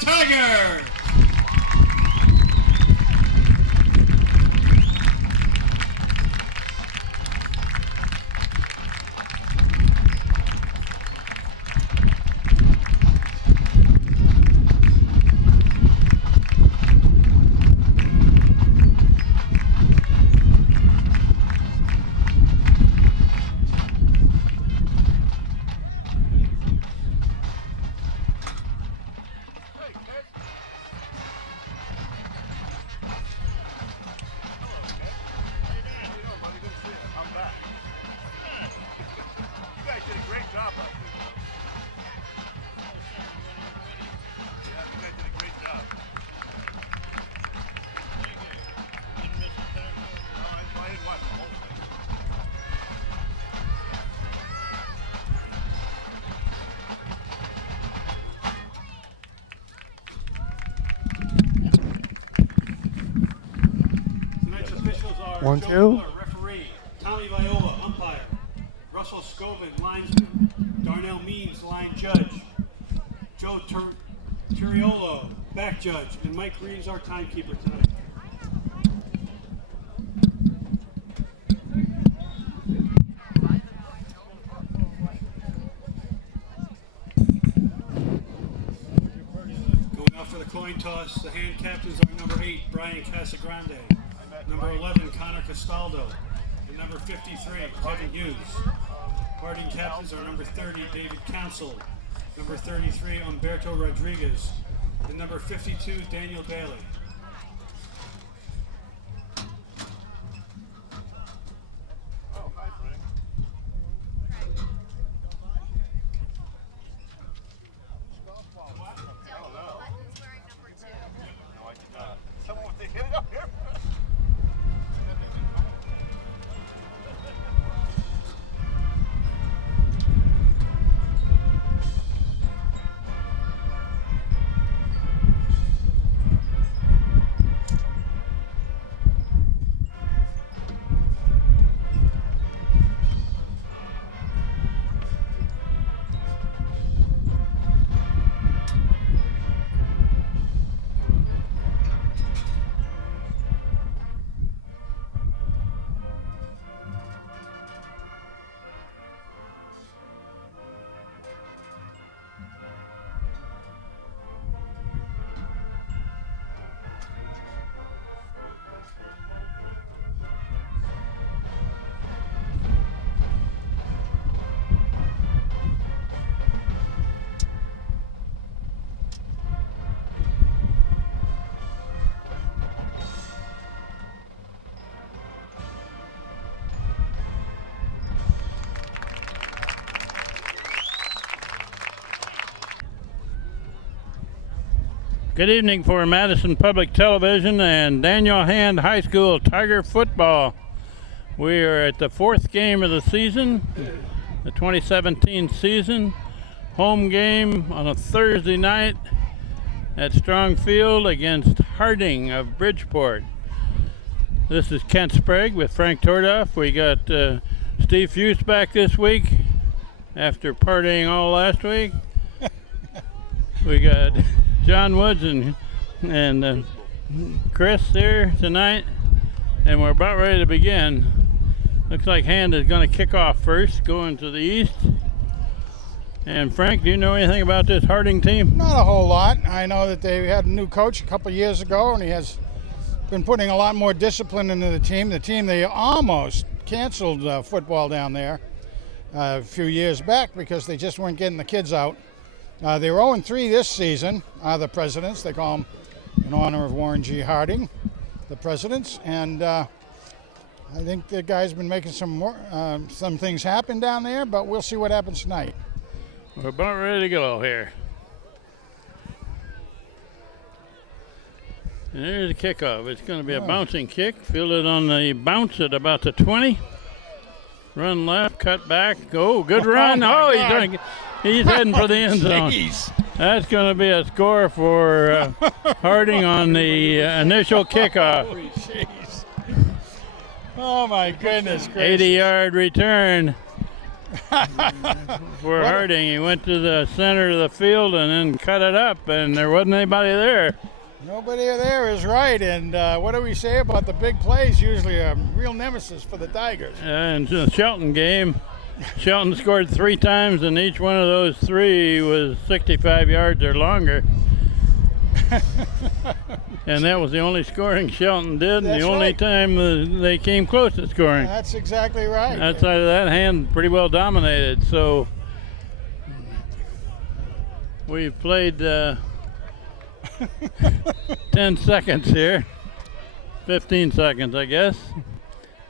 Tiger. Tonight's officials are 1-2. Joe Miller, referee, Tommy Viola, umpire, Russell Scovin, linesman, Darnell Means, line judge, Joe Turiolo, back judge, and Mike Reeves, our timekeeper tonight. Going out for the coin toss, the hand captains are number 8, Brian Casagrande, number 11, Connor Castaldo, and number 53, Kevin Hughes. Parting captains are number 30, David Council, number 33, Humberto Rodriguez, and number 52, Daniel Daly. Good evening for Madison Public Television and Daniel Hand High School Tiger football. We are at the 4th game of the season, the 2017 season. Home game on a Thursday night at Strong Field against Harding of Bridgeport. This is Kent Sprague with Frank Tordoff. We got Steve Fuse back this week after partying all last week. We got John Woods and Chris here tonight, and we're about ready to begin. Looks like Hand is going to kick off first, going to the east. And Frank, do you know anything about this Harding team? Not a whole lot. I know that they had a new coach a couple years ago, and he has been putting a lot more discipline into the team. They almost canceled football down there a few years back because they just weren't getting the kids out. They were 0-3 this season, the Presidents. They call them in honor of Warren G. Harding, the Presidents. And I think the guy's been making some things happen down there, but we'll see what happens tonight. We're about ready to go here. And there's the kickoff. It's going to be a bouncing kick. Fielded on the bounce at about the 20. Run left, cut back. Oh, good run. He's heading for the end zone. That's going to be a score for Harding on the initial kickoff. Oh, my goodness gracious. 80-yard return. for Harding. He went to the center of the field and then cut it up, and there wasn't anybody there. Nobody there is right. And what do we say about the big plays? Usually a real nemesis for the Tigers. And the Shelton game, Shelton scored 3 times, and each one of those 3 was 65 yards or longer. And that was the only scoring Shelton did, and That's the only right. time they came close to scoring. That's exactly right. Outside of that, Hand pretty well dominated. So we've played 10 seconds here, 15 seconds, I guess.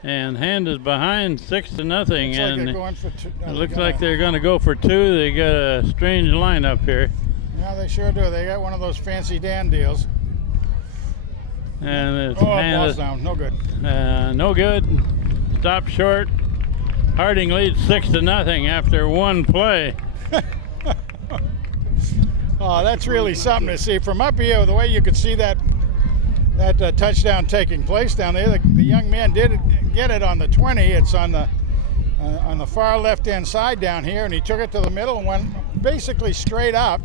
And Hand is behind 6-0, Looks like and they're going for two. it looks like they're going to go for 2. They got a strange lineup here, Yeah, they sure do. They got one of those fancy Dan deals. and it's Oh, Hand ball's is, down. No good. no good. Stop short. Harding leads 6-0 after 1 play. Oh, that's really something to see from up here. The way you could see that touchdown taking place down there. The young man did get it on the 20. It's on the far left-hand side down here, and he took it to the middle and went basically straight up.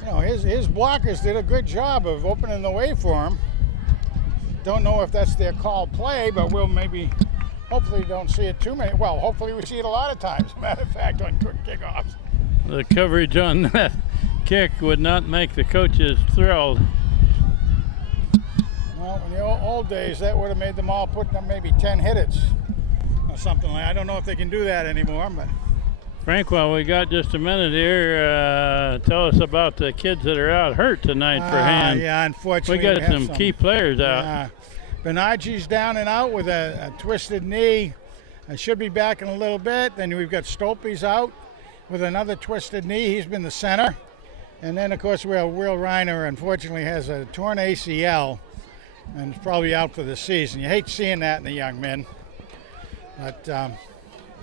You know, his blockers did a good job of opening the way for him. Don't know if that's their called play, but we'll hopefully don't see it too many. Well, hopefully we see it a lot of times. Matter of fact, on quick kickoffs. The coverage on that kick would not make the coaches thrilled. Well, in the old days, that would have made them all put up maybe 10 hitters or something like that. I don't know if they can do that anymore, but Frank, while we got just a minute here, tell us about the kids that are out hurt tonight for Hand. Yeah, We unfortunately. got have some key players out. Yeah. Benaji's down and out with a twisted knee. Should be back in a little bit. Then we've got Stolpe's out with another twisted knee. He's been the center. And then, of course, Will Reiner, unfortunately, has a torn ACL and is probably out for the season. You hate seeing that in the young men. But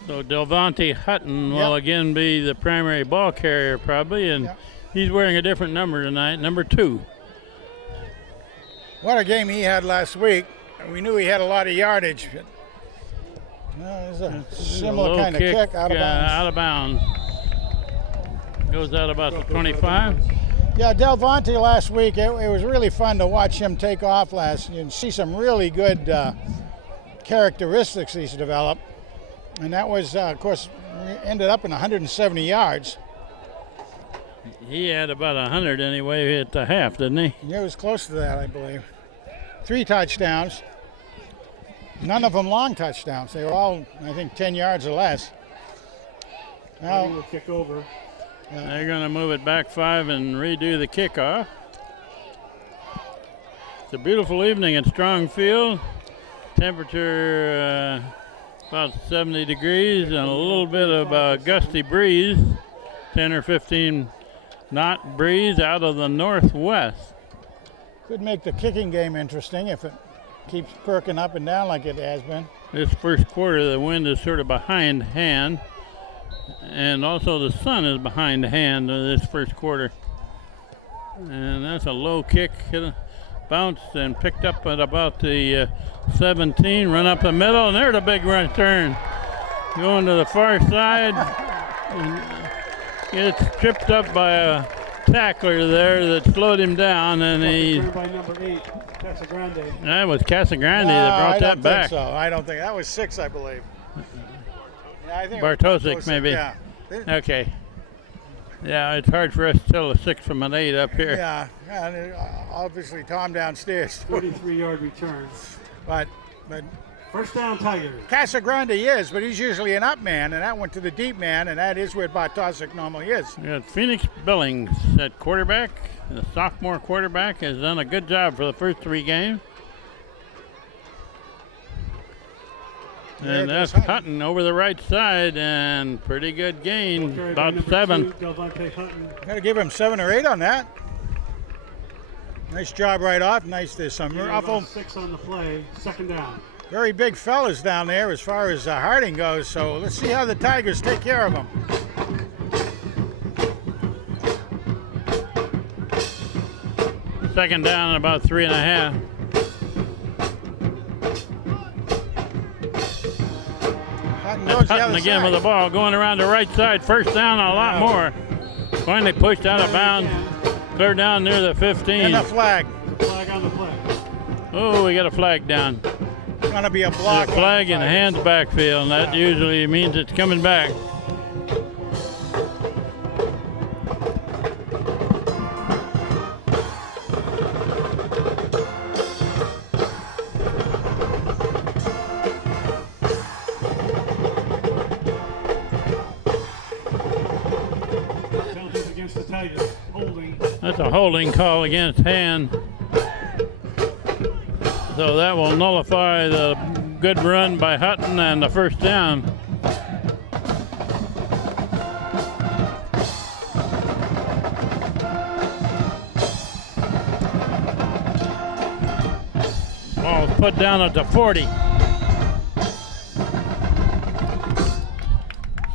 So Delvonte Hutton will Yep. again be the primary ball carrier probably, and Yep. he's wearing a different number tonight, number 2. what a game he had last week. We knew he had a lot of yardage. But, it was a similar Low kind of kick out of bounds. out of bounds. Goes out about the 25. Yeah, Delvonte last week, it was really fun to watch him take off last. You can see some really good characteristics he's developed. And that was, of course, ended up in 170 yards. He had about 100 anyway at the half, didn't he? It was close to that, I believe. 3 touchdowns. None of them long touchdowns. They were all, I think, 10 yards or less. Harding Now, will kick over. They're going to move it back 5 and redo the kickoff. It's a beautiful evening at Strong Field. Temperature about 70 degrees and a little bit of a gusty breeze, 10 or 15 knot breeze out of the northwest. could make the kicking game interesting if it keeps perking up and down like it has been. This first quarter, the wind is sort of behind Hand, and also the sun is behind Hand this first quarter. And that's a low kick, bounced and picked up at about the 17, run up the middle, and there's a big return. Going to the far side, and gets tripped up by a tackler there that slowed him down, and Returned by number 8, Casagrande. that was Casagrande No, that I brought don't that back. think so. I don't think that was 6, I believe. Yeah, I think Bartosik, maybe. Yeah. Okay. Yeah, it's hard for us to tell a 6 from an 8 up here. Yeah, and obviously Tom downstairs. 33-yard return. But First down, Tigers. Casagrande is, but he's usually an up man, and that went to the deep man, and that is where Bartosik normally is. We got Phoenix Billings at quarterback. The sophomore quarterback has done a good job for the first 3 games. And There that's goes Hutton over the right side, and pretty good gain, Carried by about number 7. 2, Delvonte Hutton. Got to give him 7 or 8 on that. Nice job right off. Nice. There's some Gain of ruffle. about 6 on the play. Second down. Very big fellas down there as far as Harding goes. So let's see how the Tigers take care of them. Second down and about 3.5. Hutton That's Hutton again with the ball going around the right side. First down, a lot more. Finally pushed out of bounds. Clear down near the 15. And a flag. Flag on the play. Oh, we got a flag down. It's going to be a block. A flag in hands backfield, and that usually means it's coming back. Penalties against the Tigers. Holding. That's a holding call against Hand. So that will nullify the good run by Hutton and the first down. Ball's put down at the 40.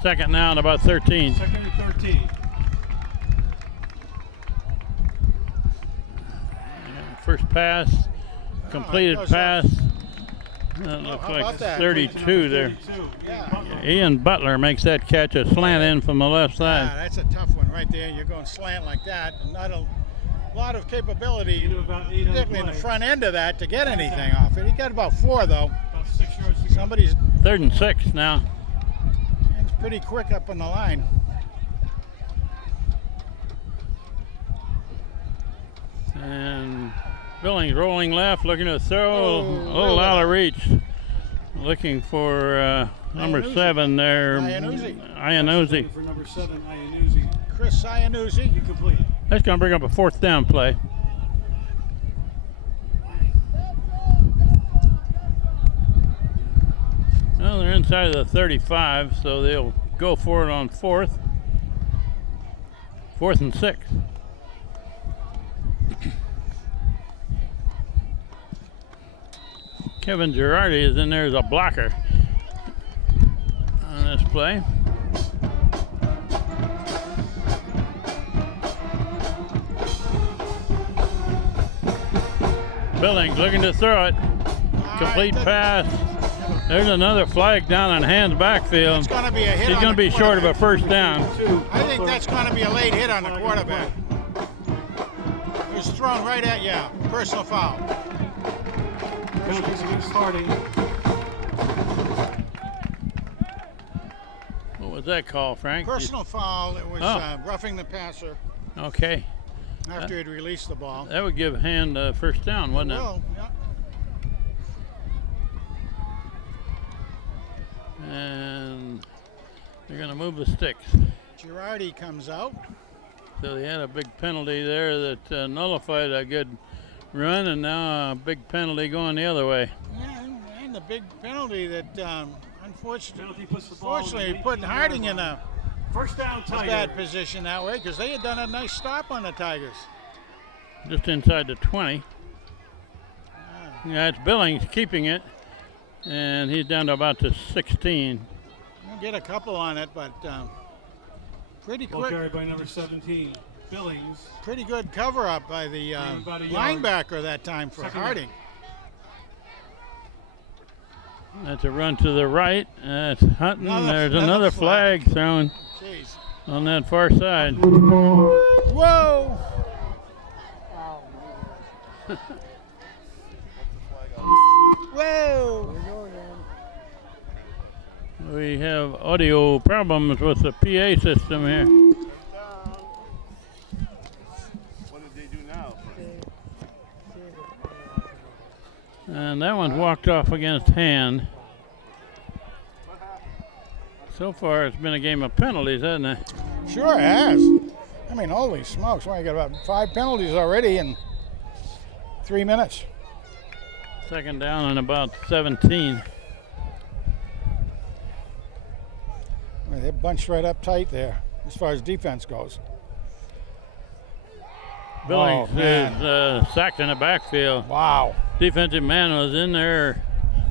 Second now and about 13. Second and 13. First pass, completed goes pass. That looks how like about that? 32 there. 32. Yeah. Ian Butler makes that catch, a slant in from the left Yeah, side. that's a tough one right there. You're going slant like that. And not a lot of capability, Into about 8 on the particularly in the play. front end of that, to get anything off it. He got about 4, though. About 6 yards to go. Somebody's Third and 6 now. pretty quick up on the line. And Billings rolling left, looking to throw, Oh, a little out of reach. Looking for number Iannuzzi. 7 there. Iannuzzi. Iannuzzi. For number 7, Iannuzzi. Chris Iannuzzi. Incomplete. That's going to bring up a fourth down play. Well, they're inside of the 35, so they'll go for it on fourth. 4th and 6. Kevin Girardi is in there as a blocker on this play. Billings looking to throw it. Complete pass. There's another flag down on Hand's backfield. It's going to be a hit. He's on going to the be short of a quarterback. first down. I think that's going to be a late hit on the quarterback. It was thrown right at you. Personal foul. Penalties against Harding. What was that call, Frank? Personal foul. It was Oh. roughing the passer Okay. after he'd released the ball. That would give Hand a first down, wouldn't it? Well, yeah. And they're going to move the sticks. Girardi comes out. So they had a big penalty there that nullified a good run, and now a big penalty going the other way. Yeah, and the big penalty that Penalty puts the ball. unfortunately put Harding in a First down, Tiger. bad position that way because they had done a nice stop on the Tigers. Just inside the 20. Yeah, it's Billings keeping it, and he's down to about the 16. We'll get a couple on it, but pretty Ball quick. carried by number 17, Billings. Pretty good cover up by the About a yard. linebacker that time for Second Harding. That's a run to the right. That's Hutton. There's Another another flag. flag thrown Jeez. on that far side. Whoa! Whoa! We have audio problems with the PA system here. What did they do now? And that one's walked off against Hand. So far, it's been a game of penalties, hasn't it? Sure it has. I mean, holy smokes! Well, you got about 5 penalties already in 3 minutes. Second down and about 17. I mean, they're bunched right up tight there as far as defense goes. Billings Oh, man. is sacked in the backfield. Wow. Defensive man was in there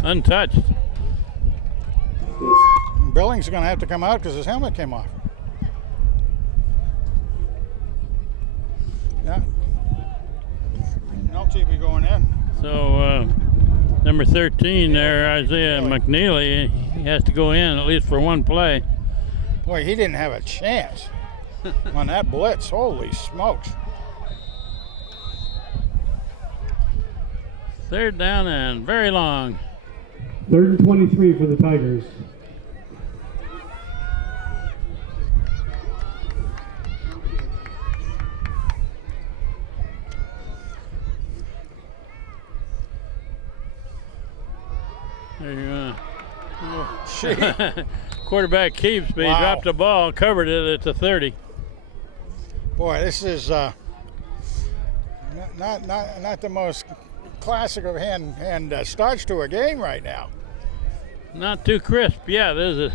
untouched. Billings is going to have to come out because his helmet came off. Yeah. Penalty will be going in. So number 13 there, Isaiah McNeely, He has to go in at least for one play. Boy, he didn't have a chance on that blitz. Holy smokes. Third down and very long. 3rd and 23 for the Tigers. There you Gee. go. Quarterback keeps, but he Wow. dropped the ball, covered it at the 30. Boy, this is not the most classic of hand starts to a game right now. Not too crisp. Yeah, there's a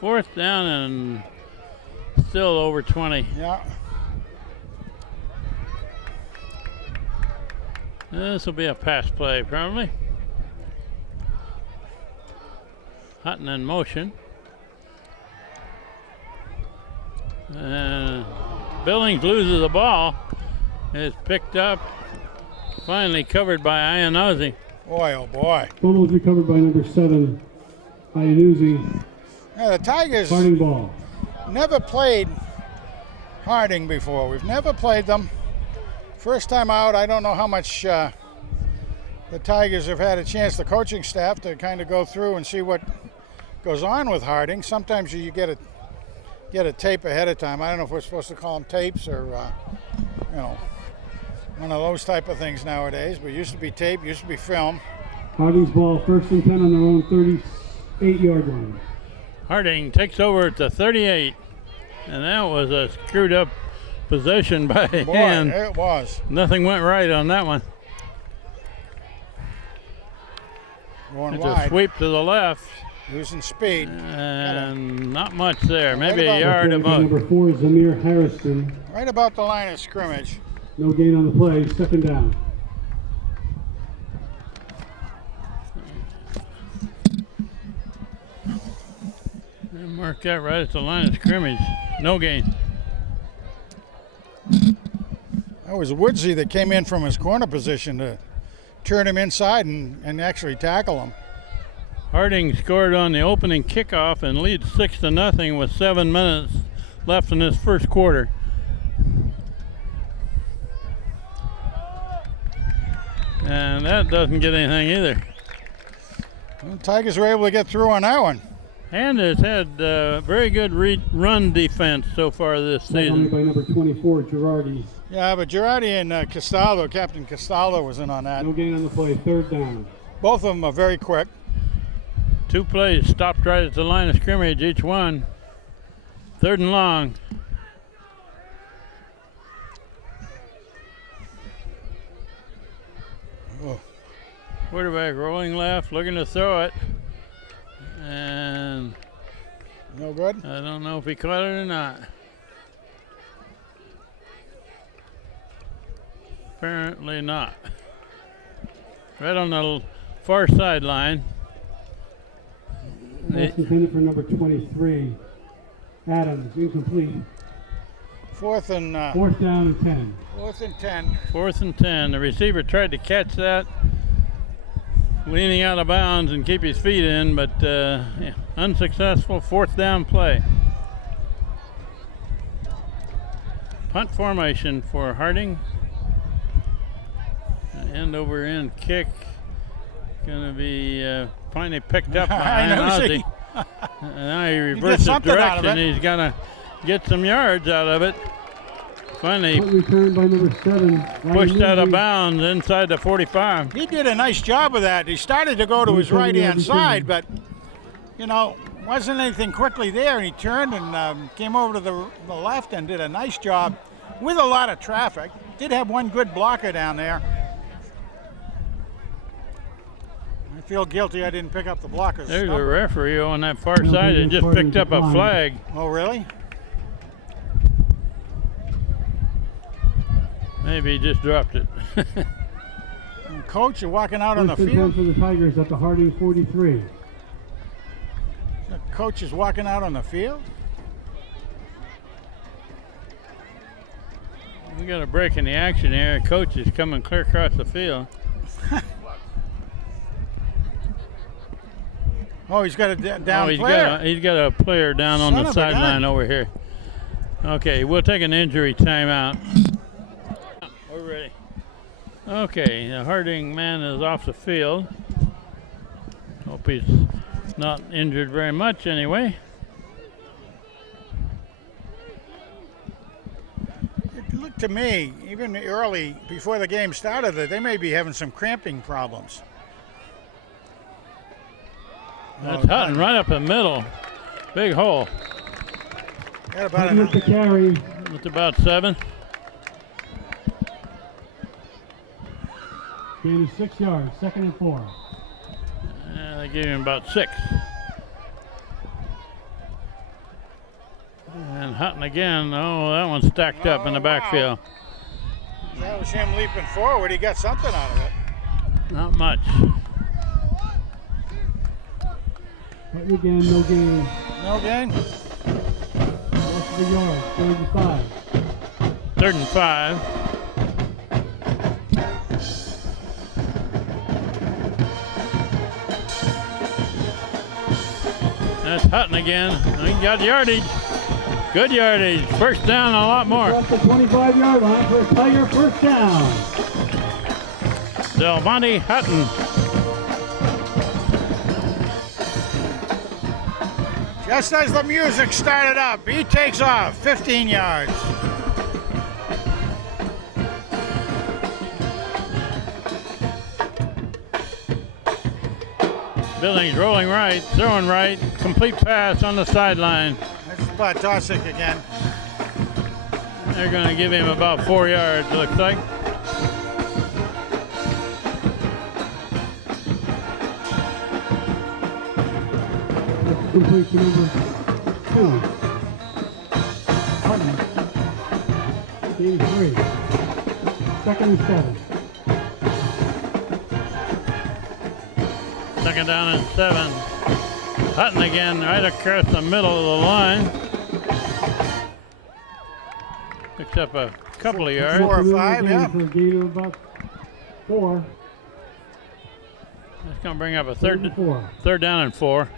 4th down and still over 20. Yeah. This will be a pass play, probably. Hutton in motion. And Billings loses the ball. It's picked up, finally covered by Iannozzi. Boy, oh boy. Fumble was recovered by number 7, Iannuzzi. Yeah, the Tigers Harding ball. never played Harding before. We've never played them. First time out, I don't know how much the Tigers have had a chance, the coaching staff, to kind of go through and see what goes on with Harding. Sometimes you get a tape ahead of time. I don't know if we're supposed to call them tapes or, you know, one of those type of things nowadays. But it used to be tape, used to be film. Harding's ball, 1st and 10 on their own 38-yard line. Harding takes over at the 38. And that was a screwed up possession by Boy, hand. it was. Nothing went right on that one. Going It's a wide, sweep to the left. losing speed. And not much there. Maybe about- a yard Left hand above. by number 4, Zamir Harrison. Right about the line of scrimmage. No gain on the play, 2nd down. And mark that right at the line of scrimmage. No gain. That was Woodsy that came in from his corner position to turn him inside and actually tackle him. Harding scored on the opening kickoff and leads 6-0 with 7 minutes left in this first quarter. And that doesn't get anything either. Well, Tigers were able to get through on that one. And has had very good run defense so far this Led only season. by number 24, Girardi. Yeah, but Girardi and Castaldo, Captain Castaldo, was in on that. No gain on the play, 3rd down. Both of them are very quick. 2 plays stopped right at the line of scrimmage, each one. 3rd and long. Oh. Quarterback rolling left, looking to throw it. And No good? I don't know if he caught it or not. Apparently not. Right on the far sideline. Pass intended for number 23, Adams, incomplete. 4th and 4th down and 10. 4th and 10. 4th and 10. The receiver tried to catch that, leaning out of bounds and keep his feet in, but yeah, unsuccessful. 4th down play. Punt formation for Harding. End over end kick. Going to be finally picked up by I know, Iannozzi. see. Now he reverses something out of direction. it. He's going to get some yards out of it. Finally Punt return by number 7. pushed out of Iannuzzi. bounds inside the 45. He did a nice job of that. He started to go to his right-hand side, but, you know, wasn't anything quickly there. And he turned and came over to the left and did a nice job with a lot of traffic. Did have one good blocker down there. I feel guilty I didn't pick up the blocker's There's a number. referee on that far No, side he and was just part of picked the up a decline. flag. Oh, really? Maybe he just dropped it. And Coach, you're walking out on the 1st and 10 field. for the Tigers at the Harding 43. The coach is walking out on the field. We got a break in the action here. Coach is coming clear across the field. Oh, he's got a down he's player. he's got a player down on Son the of a gun. sideline over here. Okay, we'll take an injury timeout. We're ready. Okay, the Harding man is off the field. Hope he's not injured very much anyway. It looked to me, even early before the game started, that they may be having some cramping problems. That's Hutton right up the middle. Big hole. Got about Hutton with the carry. It's about 7. Gain of 6 yards. 2nd and 4. They gave him about 6. And Hutton again. Oh, that one's stacked up in the Oh, backfield. That was him leaping forward. He got something out of it. Not much. Hutton again, no gain. No gain? Loss of a yard. 3rd and 5. 3rd and 5. That's Hutton again. He got yardage. Good yardage. First down, a lot more. Across the 25-yard line for a Tiger first down. Delmonte Hutton. Just as the music started up, he takes off 15 yards. Billings rolling right, throwing right, complete pass on the sideline. That's Bartosik again. They're going to give him about 4 yards, looks like. That's complete to number 2. Hutton. Gain of 3. 2nd and 7. 2nd down and 7. Hutton again, right across the middle of the line. Picks up a couple of yards. 4 or 5, yeah. For a gain of about 4. That's going to bring up a 3rd and 4. 3rd down and 4.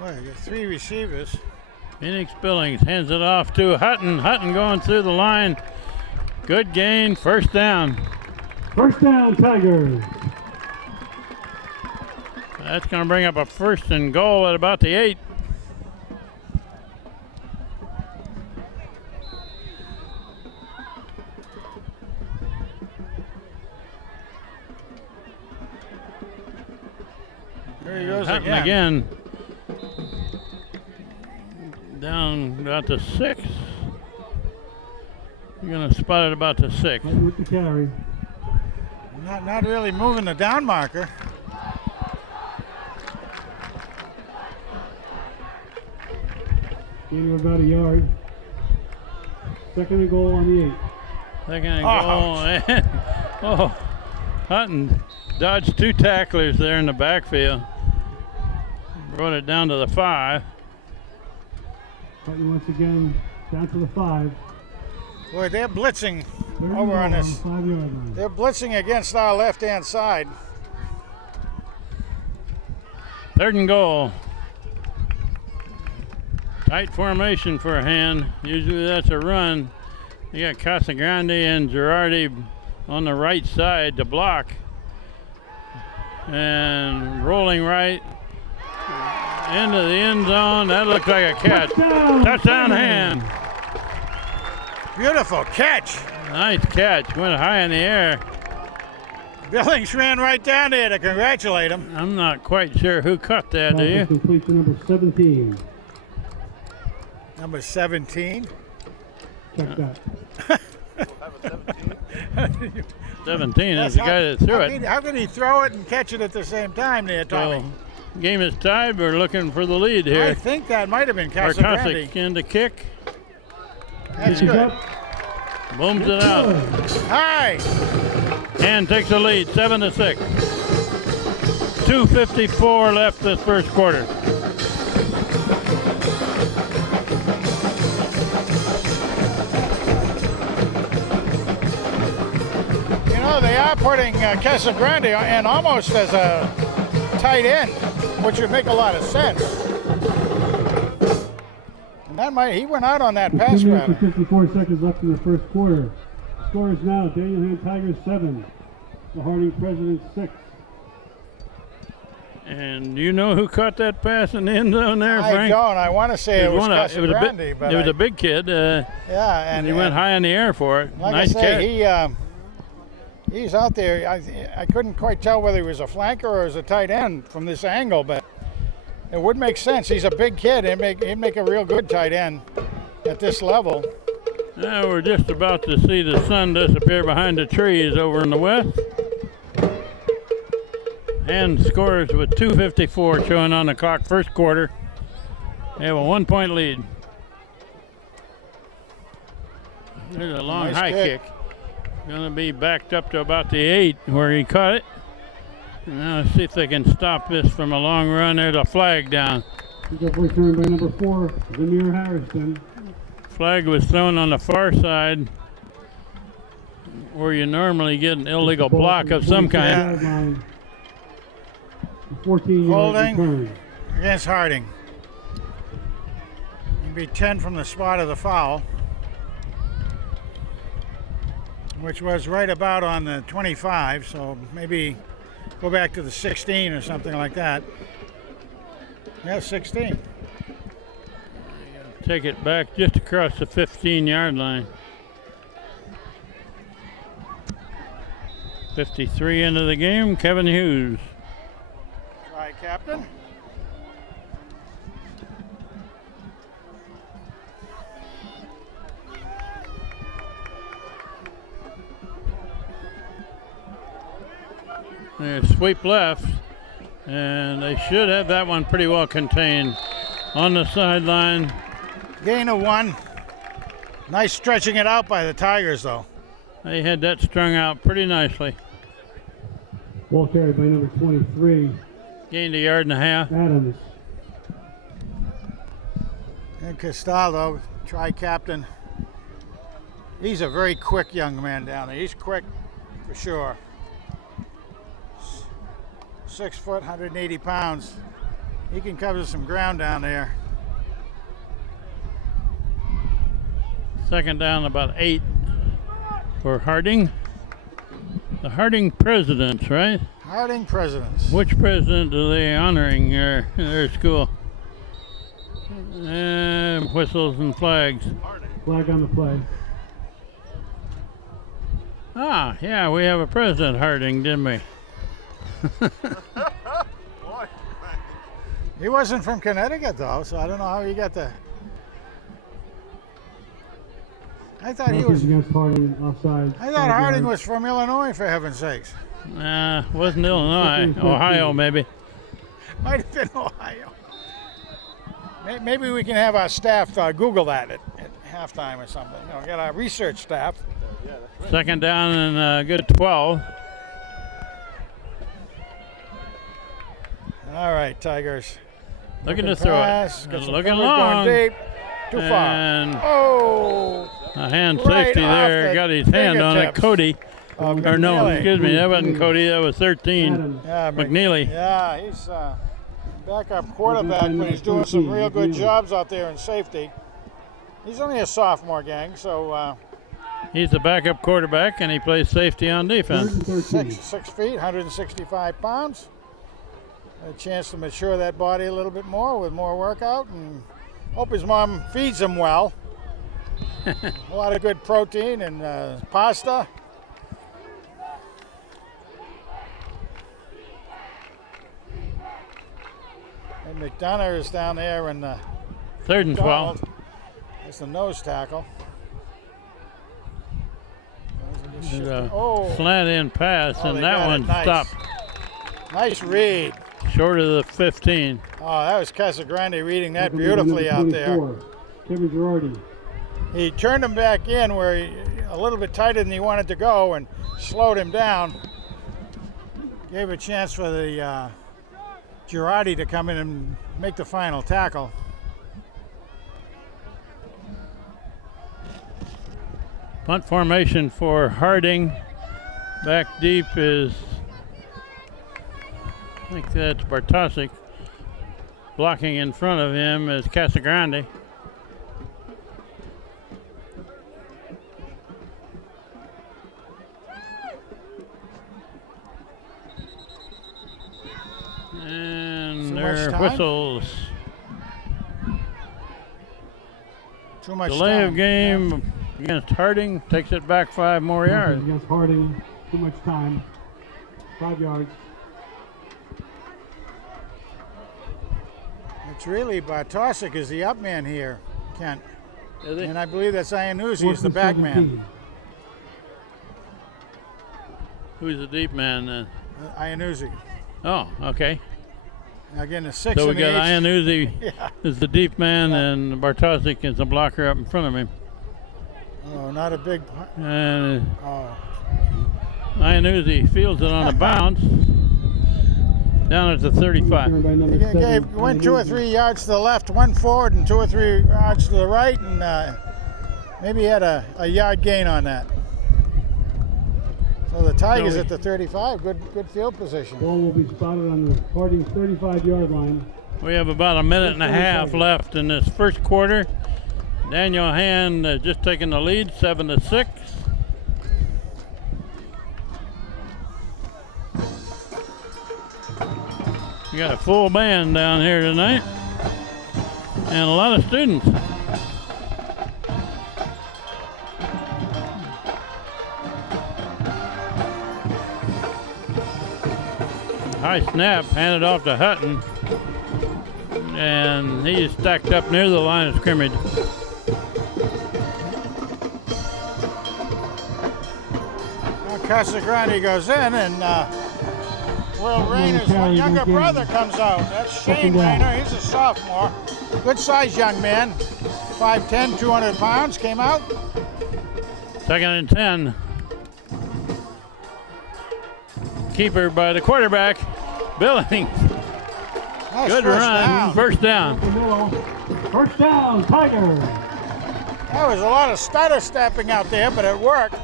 Well, you got 3 receivers. Phoenix Billings hands it off to Hutton. Hutton going through the line. Good gain, first down. First down, Tigers. That's going to bring up a 1st and goal at about the 8. There he goes Hutton again. Down about the 6. You're going to spot it about the 6. Hutton with the carry. Not really moving the down marker. Gain of about a yard. 2nd and goal on the 8. 2nd and goal. And, oh, Hutton dodged 2 tacklers there in the backfield. Brought it down to the 5. Hutton once again down to the 5. Boy, they're blitzing 3rd and over on goal this. the 5-yard line. They're blitzing against our left-hand side. 3rd and goal. Tight formation for a hand. Usually that's a run. You got Casagrande and Girardi on the right side to block. And rolling right into the end zone. That looks like a catch. Touchdown hand. Beautiful catch. Nice catch. Went high in the air. Billings ran right down there to congratulate him. I'm not quite sure who caught that, do Pass is you? complete to number 17. Number 17. Check that. 17 is the guy that threw it. How can he throw it and catch it at the same time there, Tommy? So, game is tied. We're looking for the lead I here. think that might have been Casagrande. Bartosik in to kick. That's He's good. up. Booms it out. Hi. And takes the lead, 7-6. 2:54 left this first quarter. You know, they are putting Casagrande in almost as a tight end, which would make a lot of sense. And that he went out on that pass 2 minutes route. and 54 seconds left in the first quarter. Score is now Daniel Hand Tigers 7, the Harding Presidents 6. And do you know who caught that pass in the end zone there, I Frank? don't. I want to say it was Casagrande, but it was a big kid. yeah, And he went high in the air for it. Like Nice I say, catch. he's out there. I couldn't quite tell whether he was a flanker or was a tight end from this angle, but it would make sense. He's a big kid. He'd make a real good tight end at this level. Now we're just about to see the sun disappear behind the trees over in the west. And scores with 2:54 showing on the clock first quarter. They have a 1-point lead. There's a long Nice high kick. kick. Going to be backed up to about the 8 where he caught it. Now let's see if they can stop this from a long run. There's a flag down. Pickup return by number 4, Zamir Harrison. Flag was thrown on the far side where you normally get an illegal block of some kind. 14-yard Holding. return. Against Harding. It'd be 10 from the spot of the foul, which was right about on the 25, so maybe go back to the 16 or something like that. Yeah, 16. Take it back just across the 15-yard line. 53 into the game, Kevin Hughes. Try captain. They sweep left, and they should have that one pretty well contained on the sideline. Gain of 1. Nice stretching it out by the Tigers, though. They had that strung out pretty nicely. Ball carried by number 23, Gained 1.5 yards. Adams. And Castaldo, try captain. He's a very quick young man down there. He's quick for sure. 6 foot, 180 pounds. He can cover some ground down there. Second down, about 8 for Harding. The Harding Presidents, right? Harding Presidents. Which president are they honoring their school? Whistles and flags. Flag on the play. Ah, yeah, we have a President Harding, didn't we? He wasn't from Connecticut, though, so I don't know how he got the. I thought he was. Against Harding, offside. I thought Harding was from Illinois, for heaven's sakes. Wasn't Illinois, Ohio maybe. Might have been Ohio. Maybe we can have our staff Google that at halftime or something. You know, get our research staff. Second down and a good 12. All right, Tigers. Looking to throw pass, it. get some Looking coverage long. going deep. Too far. And Oh! a hand Right safety off there. the Got his hand on it. fingertips. Cody. Or no, McNeely. excuse me. That wasn't Cody. That was 13. Adams. Yeah, McNeely. Yeah, he's backup quarterback, but he's doing some real good jobs out there in safety. He's only a sophomore, gang, so He's the backup quarterback, and he plays safety on defense. 13. 6 feet, 165 pounds. A chance to mature that body a little bit more with more workout, and hope his mom feeds him well. A lot of good protein and pasta. And McDonough is down there in the 3rd and 12. That's the nose tackle. There's a Oh, slant in pass, Oh, and they that got it one nice. stopped nice read. short of the 15. Oh, that was Casagrande reading that beautifully out there. Kevin Girardi. He turned him back in where he a little bit tighter than he wanted to go and slowed him down. Gave a chance for the Girardi to come in and make the final tackle. Punt formation for Harding. Back deep is, I think that's Bartosik. Blocking in front of him is Casagrande. And their whistles. Too much Delay time. of game against Harding, takes it back 5 more yards. Against Harding, too much time. 5 yards. It's really Bartosik is the up man here, Kent. Is he? And I believe that Iannuzzi is the 4th back and man. 17. Who's the deep man then? Iannuzzi. Oh, okay. Again, the 6 So we and the got 8. Iannuzzi Yeah. is the deep man, and Bartosik is the blocker up in front of him. Oh, not a big. And Oh, Iannuzzi fields it on a bounce down at the 35. Returned by number he 7, went 2 or Iannuzzi. 3 yards to the left, 1 forward, and 2 or 3 yards to the right, and maybe he had a yard gain on that. So the Tigers So at the 35, good field position. Ball will be spotted on the Harding 35-yard line. We have about a minute and a half left in this first quarter. Daniel Hand just taking the lead, 7-6. We got a full band down here tonight, and a lot of students. High snap, handed off to Hutton, and he's stacked up near the line of scrimmage. Now Casagrande goes in, and Will Rayner's carry younger again. brother comes out. That's Shane Second down. Rayner. He's a sophomore. Good sized young man. 5'10", 200 pounds. Came out. 2nd and 10. Keeper by the quarterback, Billings. Nice Good first run, down. first down. The middle. First down, Tiger. There was a lot of stutter stepping out there, but it worked.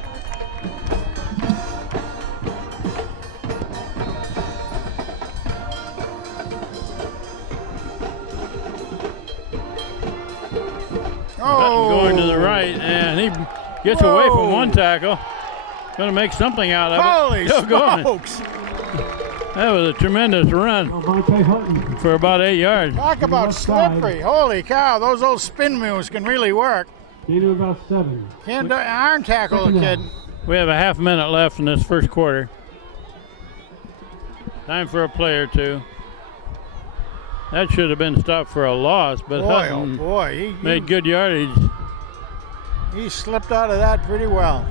Hutton going to the right, and he gets away from one tackle. Going to make something out of Holy it. Still going. smokes! That was a tremendous run Devontae Hutton. for about 8 yards. Talk about left side. slippery. Holy cow, those old spin moves can really work. Gain of about 7. Can't arm tackle the kid. We have a half minute left in this first quarter. Time for a play or two. That should have been stopped for a loss, but Boy, oh Hutton boy, made good yardage. he slipped out of that pretty well.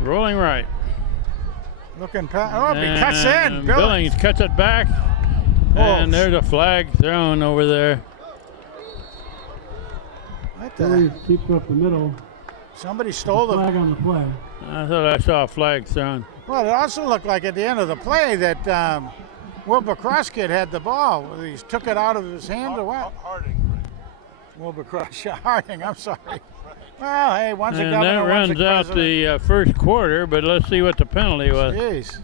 Rolling right. Looking past, oh, he cuts in. And Billings. Billings cuts it back. And there's a flag thrown over there. What the? Billings keeps up the middle. Somebody stole the. Flag on the play. I thought I saw a flag thrown. Well, it also looked like at the end of the play that Wilbur Cross kid had the ball. He took it out of his hand or what? Harding. Wilbur Cross, Harding, I'm sorry. Well, hey, one's a And governor, that one's a runs out president. the first quarter, but let's see what the penalty was. Jeez.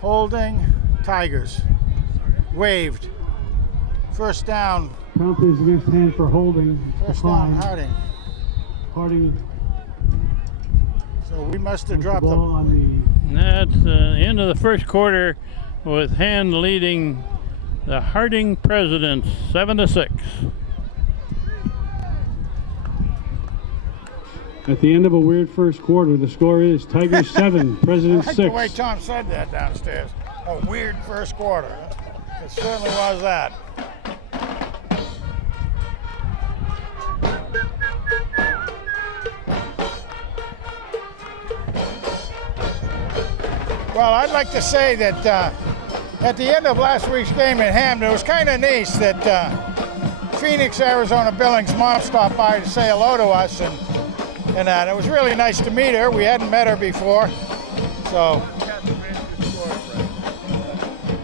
Holding, Tigers. Waved. First down. Penalty is against hand for holding. First down, Decline. Harding. Harding So we must have puts the dropped ball the. on And that's the end of the first quarter with Hand leading the Harding Presidents 7-6. At the end of a weird first quarter, the score is Tigers 7, I Presidents like the way 6. Tom said that downstairs. A weird first quarter. It certainly was that. Well, I'd like to say that at the end of last week's game in Hamden, it was kind of nice that Phoenix, Arizona Billings mom stopped by to say hello to us, and And it was really nice to meet her. We hadn't met her before. So, all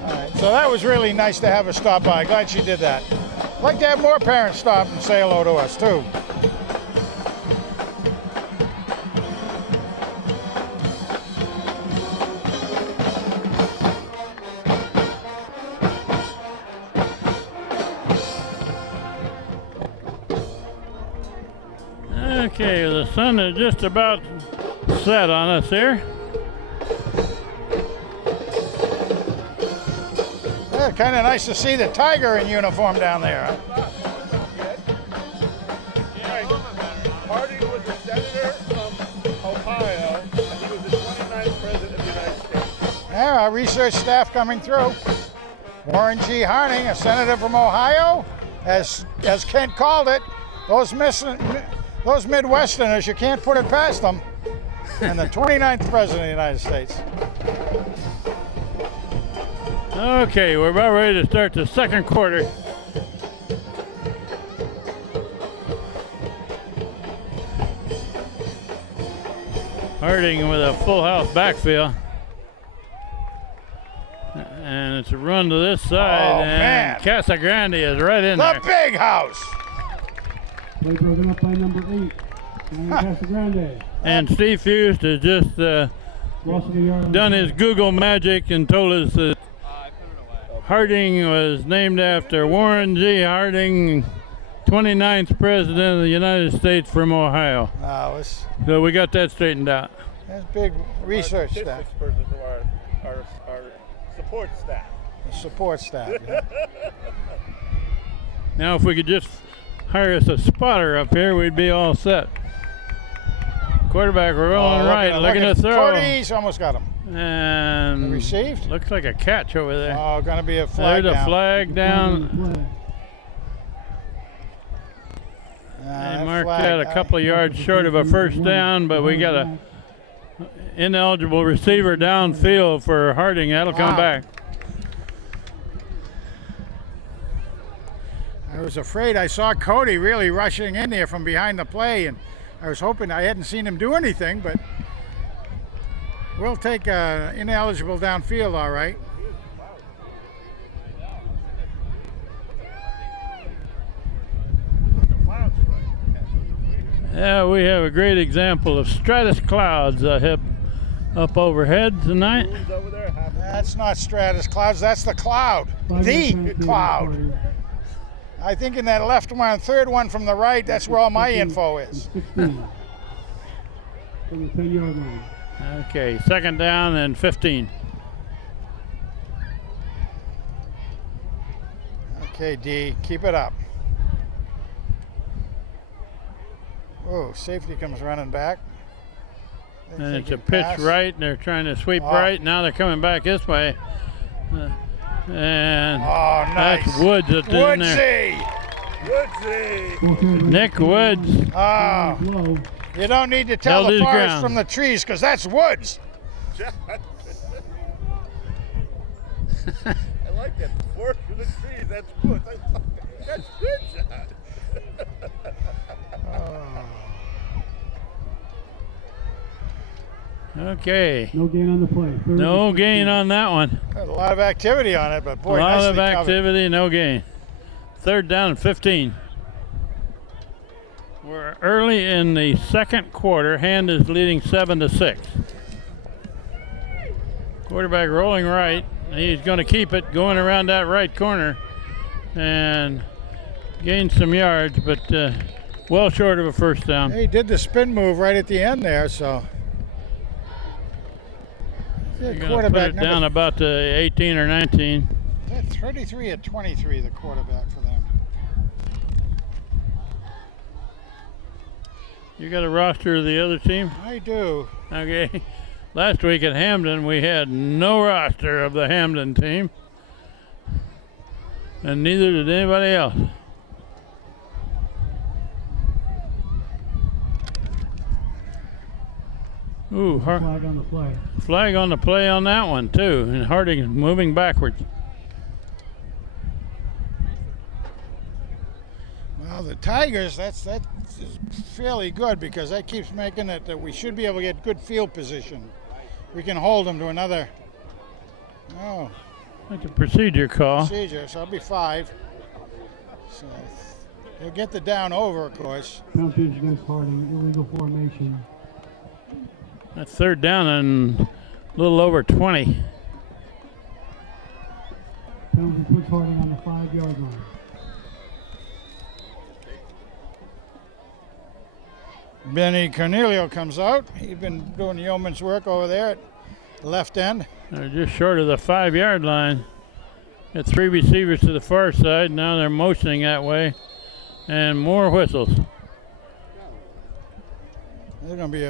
right, so that was really nice to have her stop by. Glad she did that. I'd like to have more parents stop and say hello to us, too. Okay, the sun is just about set on us here. Yeah, kind of nice to see the Tiger in uniform down there. Huh? Harding was a senator from Ohio, and he was the 29th president of the United States. Yeah, our research staff coming through. Warren G. Harding, a senator from Ohio, as Kent called it, those Midwesterners, you can't put it past them. And the 29th president of the United States. Okay, we're about ready to start the second quarter. Harding with a full house backfield. And it's a run to this side. Oh, and man. Casagrande is right in there. The big house. Play broken up by number 8, Ryan Casagrande. And Steve Fust has just Loss of a yard on done the his Google magic and told us that Harding was named after Warren G. Harding, 29th president of the United States from Ohio. So we got that straightened out. That's big research staff. Statistics person from our support staff. The support staff. Yeah. Now if we could just hire us a spotter up here, we'd be all set. Quarterback rolling right, looking to throw. Cody's almost got him. And Received? looks like a catch over there. Oh, gonna be a flag There's a down. flag down. Flag. They that marked flag, that a couple of yards short of a first down, but we got a ineligible receiver downfield for Harding. That'll come Wow. back. I was afraid. I saw Cody really rushing in there from behind the play, and I was hoping I hadn't seen him do anything, but we'll take ineligible downfield, all right. Yeah, we have a great example of stratus clouds up overhead tonight. Who's over there? That's not stratus clouds. That's the cloud. 5 The yards cloud. penalty. I think in that left one, third one from the right, that's where all my info is. 16 from the 10-yard line. Okay, second down and 15. Okay, D, keep it up. Oh, safety comes running back. Didn't And think it's a he'd pitch pass. right, and they're trying to sweep Oh. right. Now they're coming back this way. And Oh, nice. that's Woods that's in there. Woodsy! Woodsy! Nick Woods. Oh, Low. you don't need to tell Held the his forest ground. from the trees, because that's woods. I like that. Forest for the trees. That's good. That's good, John. Okay. No gain on the play. Third No and gain 16. on that one. Got a lot of activity on it, but boy, A lot nicely of covered. activity, no gain. Third down and 15. We're early in the second quarter. Hand is leading 7-6. Quarterback rolling right. He's going to keep it going around that right corner and gain some yards, but well short of a first down. He did the spin move right at the end there, so. They're The going to put quarterback it number down about the 18 or 19. 33 or 23, the quarterback for them. You got a roster of the other team? I do. Okay. Last week at Hamden, we had no roster of the Hamden team, and neither did anybody else. Ooh, Flag on the play. flag on the play on that one too, and Harding is moving backwards. Well, the Tigers, that's fairly good because that keeps making it that we should be able to get good field position. We can hold them to another. Oh, That's a procedure call. procedure, so it'll be 5. So they'll get the down over, of course. Penalties against Harding, illegal formation. That's third down and a little over 20. Penalty puts Harding on the 5-yard line. Benny Cornelio comes out. He's been doing yeoman's work over there at the left end. They're just short of the 5-yard line. Got 3 receivers to the far side. Now they're motioning that way. And more whistles. There's going to be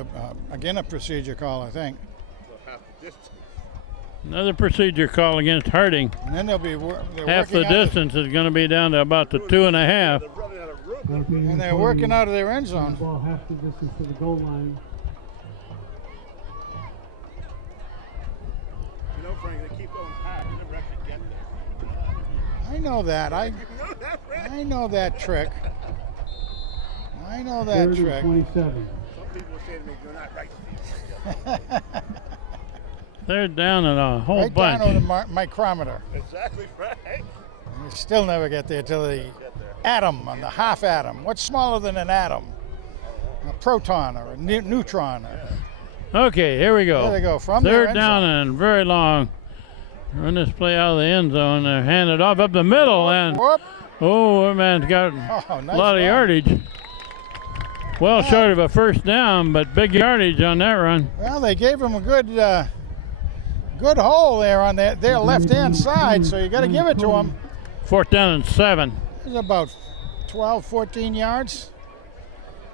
again a procedure call, I think. Another procedure call against Harding. And then they'll be Half the distance is going to be down to about the 2.5. And they're working out of their end zone. Ball half the distance to the goal line. You know, Frank, they keep going high. You never actually get there. I know that. You know that, Frank? I know that trick. I know that Third trick. and 27. Some people say to me, you're not right, Steve. They're down in a whole Right bunch. down on the micrometer. Exactly, Frank. And you still never get there till the atom and the half atom. What's smaller than an atom? A proton or a neutron. Okay, here we go. There they go. From their Third end down zone. and very long. Run this play out of the end zone. They're handed off up the middle. And Whoop. oh, that man's got Oh, nice a lot of run. yardage. Well short of a first down, but big yardage on that run. Well, they gave him a good hole there on their left-hand side, so you got to give it to him. Fourth down and 7. It's about 12, 14 yards.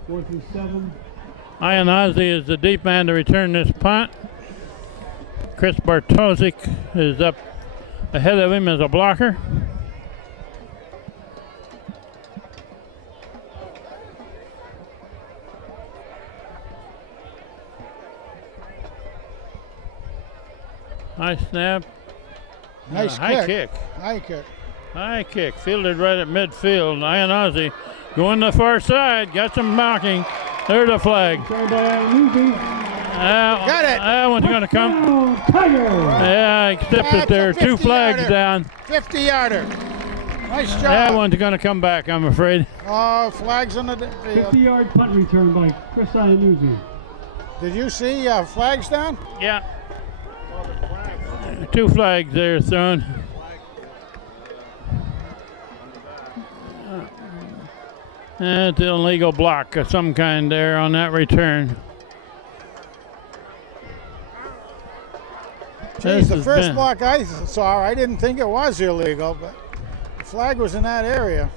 4th and 7. Ian Ozzie is the deep man to return this punt. Chris Bartosik is up ahead of him as a blocker. High snap. Nice High kick. kick. High kick. High kick. Fielded right at midfield. Ian Ozzie going to the far side. Got some blocking. There's a flag. Thrown by Aluzi. Got it. That one's going to come. Tiger. Yeah, except that That's there a are 2 flags 50-yarder. down. 50-yarder. Nice job. That one's going to come back, I'm afraid. Oh, flags on the field. 50-yard punt return by Chris Iannuzzi. Did you see flags down? Yeah. 2 flags there thrown. That's an illegal block of some kind there on that return. Geez, the has first been- block I saw, I didn't think it was illegal, but the flag was in that area.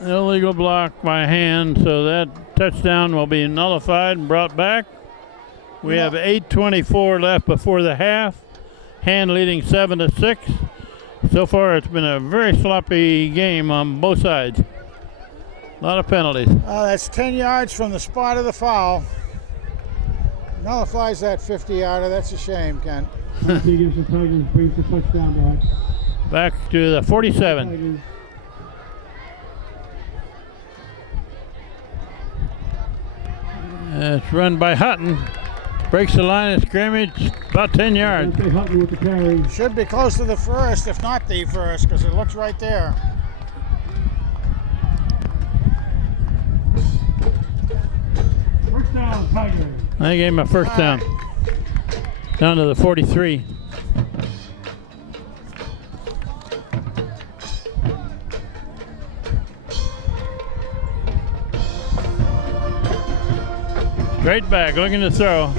Illegal block by hand, so that touchdown will be nullified and brought back. We have 8:24 left before the half. Hand leading 7-6. So far, it's been a very sloppy game on both sides. A lot of penalties. That's 10 yards from the spot of the foul. Nullifies that 50-yarder. That's a shame, Kent. Penalty against the Tigers brings the touchdown back. Back to the 47. Tigers. It's run by Hutton. Breaks the line of scrimmage, about 10 yards. Dante Hutton with the carry. Should be close to the first, if not the first, because it looks right there. First down, Tigers. I gave him a first down. Down to the 43. Straight back, looking to throw.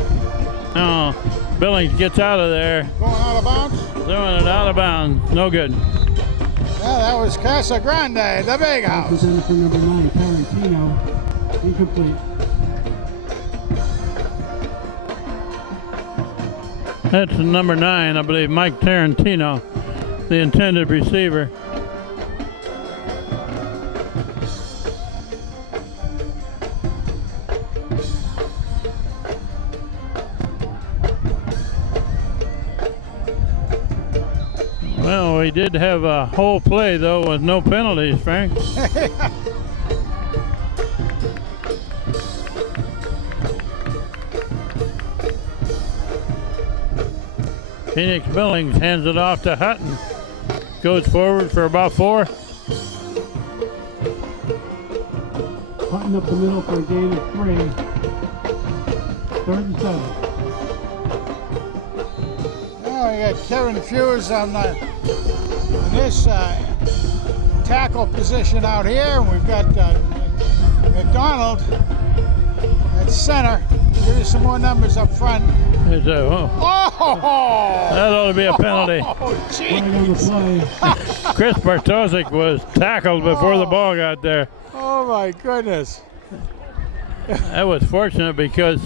No, Billings gets out of there, Going out of bounds? throwing it out of bounds. No good. Yeah, that was Casa Grande, the big house. Presented for number 9, Tarantino. Incomplete. That's number 9, I believe, Mike Tarantino, the intended receiver. Well, we did have a whole play, though, with no penalties, Frank. Phoenix Billings hands it off to Hutton. Goes forward for about 4. Hutton up the middle for a gain of 3. 3rd and 7. Now we got Kevin Fuse on this tackle position out here. And we've got McDonald at center. Give you some more numbers up front. There's a, Oh! that ought to be a penalty. Oh, Flag on the jeez! play. Chris Bartosik was tackled before the ball got there. Oh my goodness! That was fortunate because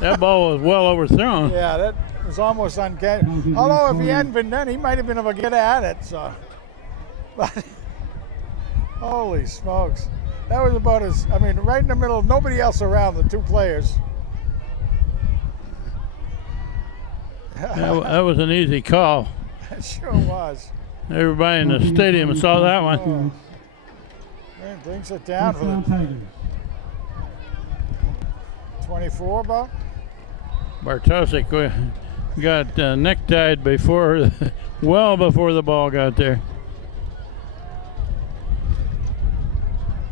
that ball was well overthrown. Yeah, that was almost uncanny. Although if he hadn't been done, he might have been able to get at it. So, but holy smokes, that was about as. I mean, right in the middle, nobody else around the two players. That was an easy call. It sure was. Everybody in the stadium saw that one. Man, brings it down First for down the Tigers. 24 about. Bartosik got necktied before, well before the ball got there.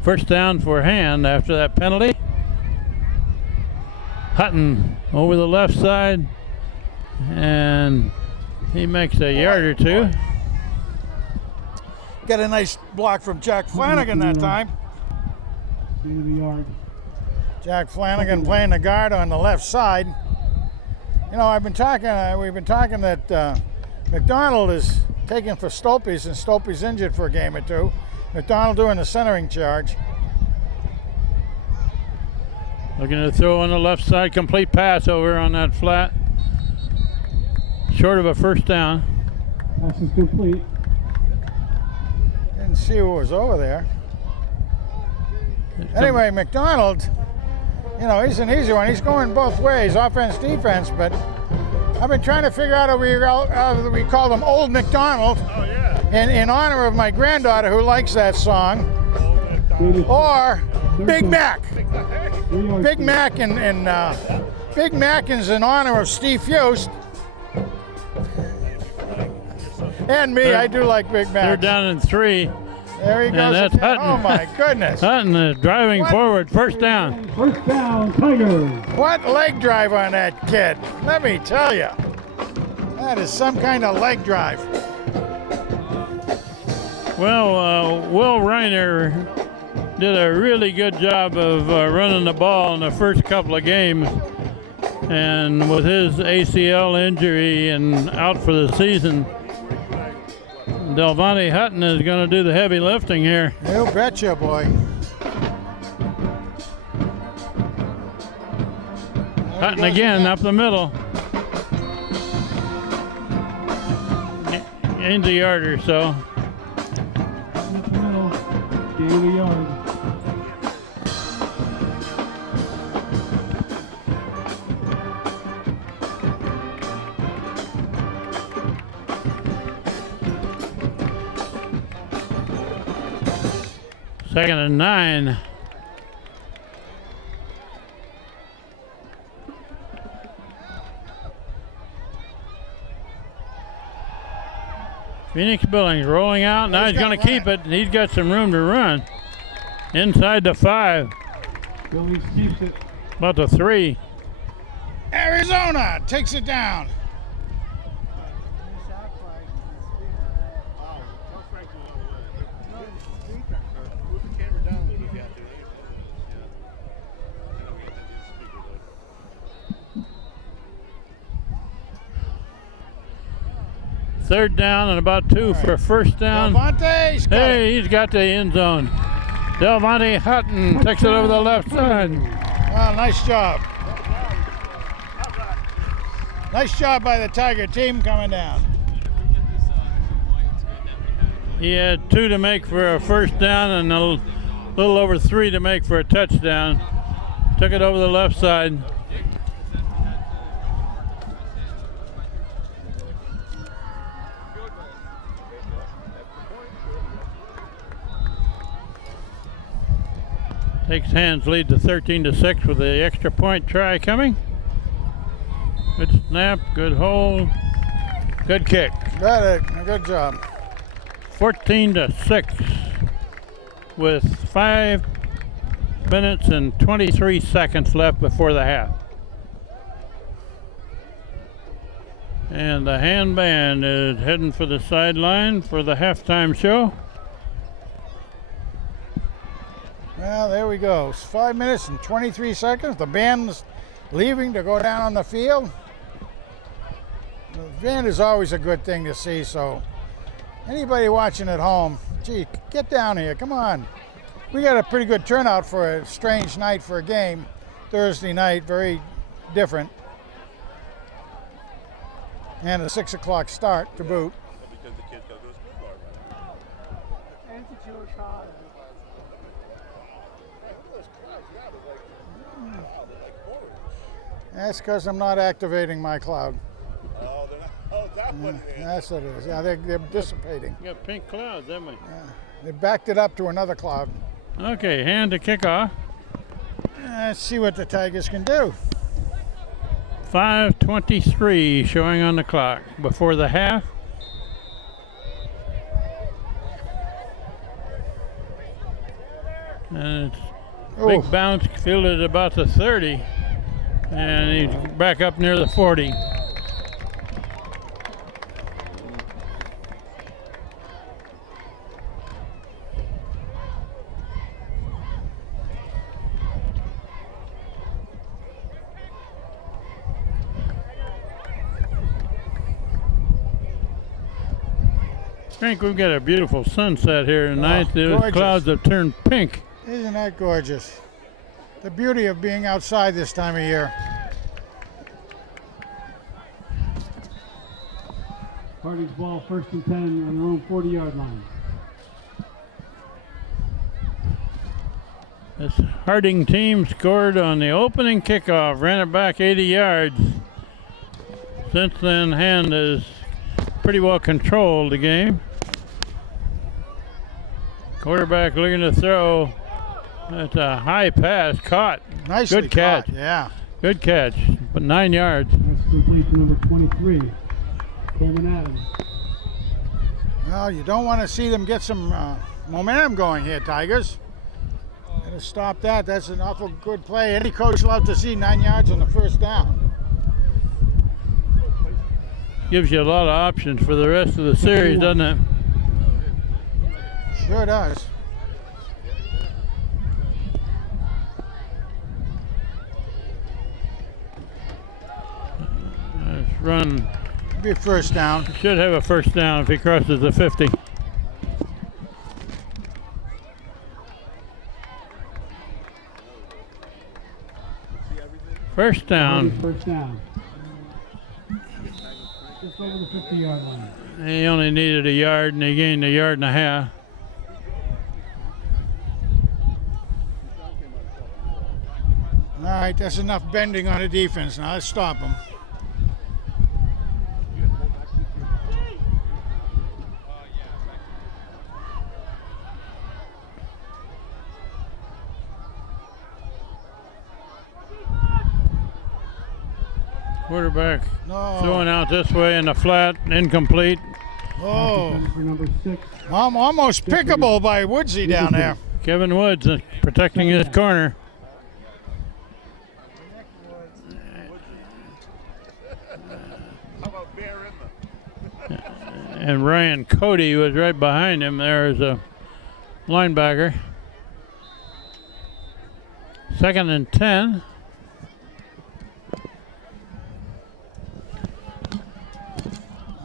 First down for Hand after that penalty. Hutton over the left side, and he makes a yard or two. Got a nice block from Jack Flanagan that time. Gain of the yard. Jack Flanagan playing the guard on the left side. You know, we've been talking that McDonald is taking for Stolpes, and Stolpes injured for a game or two. McDonald doing the centering charge. Looking to throw on the left side, complete pass over on that flat. Short of a first down. Pass is complete. Didn't see who was over there. Anyway, McDonald, you know, he's an easy one. He's going both ways, offense, defense, but I've been trying to figure out how we call him Old McDonald in honor of my granddaughter who likes that song, or Big Mac. Big Mac and Big Mac is in honor of Steve Fust. And me, I do like Big Mac. They're down in 3. There he goes. And that's again. Hutton. Oh my goodness. Hutton is driving What? forward, first down. First down Tigers. What leg drive on that kid? Let me tell you. That is some kind of leg drive. Well, Will Reiner did a really good job of running the ball in the first couple of games. And with his ACL injury and out for the season, Delvante Hutton is going to do the heavy lifting here. You betcha, boy. Hutton again up the middle. Gains a yard or so. Up the middle. Gain of the yard. Second and 9. Phoenix Billings rolling out. Now he's going to keep it. He's got some room to run. Inside the 5. Billings keeps it. About the 3. Arizona takes it down. Third down and about 2 for a first down. Delvante's got it. Hey, he's got the end zone. Delvante Hutton takes it over the left side. Well, nice job. Nice job by the Tiger team coming down. He had 2 to make for a first down and a little over 3 to make for a touchdown. Took it over the left side. Takes hands lead to 13-6 with the extra point try coming. Good snap, good hold, good kick. Got it. Good job. 14-6 with 5 minutes and 23 seconds left before the half. And the hand band is heading for the sideline for the halftime show. Well, there we go. It's 5 minutes and 23 seconds. The band's leaving to go down on the field. The band is always a good thing to see, so anybody watching at home, gee, get down here. Come on. We got a pretty good turnout for a strange night for a game. Thursday night, very different. And a 6 o'clock start to boot. Because the kids gotta go to school tomorrow. And it's a Jewish holiday. That's because I'm not activating my cloud. Oh, they're not. Oh, is that what it is? That's what it is. Yeah, they're dissipating. We got pink clouds, haven't we? They backed it up to another cloud. Okay, hand to kickoff. Let's see what the Tigers can do. 5:23 showing on the clock before the half. And it's big Oh. bounce fielded about the 30. And he's back up near the 40. I think we've got a beautiful sunset here tonight. Those gorgeous. clouds have turned pink. Isn't that gorgeous? The beauty of being outside this time of year. Harding's ball, 1st and 10 on their own 40-yard line. This Harding team scored on the opening kickoff, ran it back 80 yards. Since then, Hand has pretty well controlled the game. Quarterback looking to throw. That's a high pass, caught. Nicely Good catch. caught, yeah. Good catch, but 9 yards. That's complete to number 23, Coleman Adams. Well, you don't want to see them get some momentum going here, Tigers. Gotta stop that. That's an awful good play. Any coach loves to see 9 yards on the first down. Gives you a lot of options for the rest of the series, doesn't it? Sure does. Let's run. Be first down. Should have a first down if he crosses the 50. First down. First down. Just over the 50-yard line. He only needed a yard, and he gained a yard and a half. All right, that's enough bending on the defense. Now let's stop them. Quarterback No. throwing out this way in the flat, incomplete. Oh, For number 6, almost pickable by Woodsy down there. Kevin Woods protecting his corner. How about Bear in the? And Ryan Cody was right behind him there as a linebacker. 2nd and 10.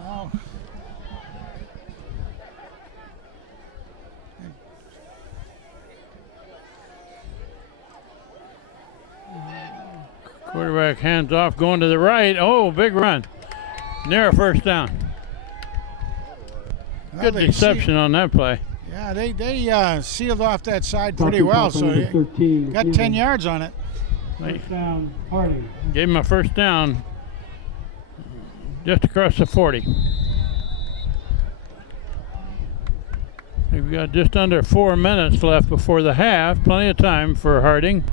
Oh. Quarterback hands off, going to the right. Oh, big run. Near a first down. Well, Good they deception on that play. Yeah, they sealed off that side pretty well, so number they 13, got 10 yards on it. First down, Harding. Gave him a first down just across the 40. We've got just under 4 minutes left before the half. Plenty of time for Harding.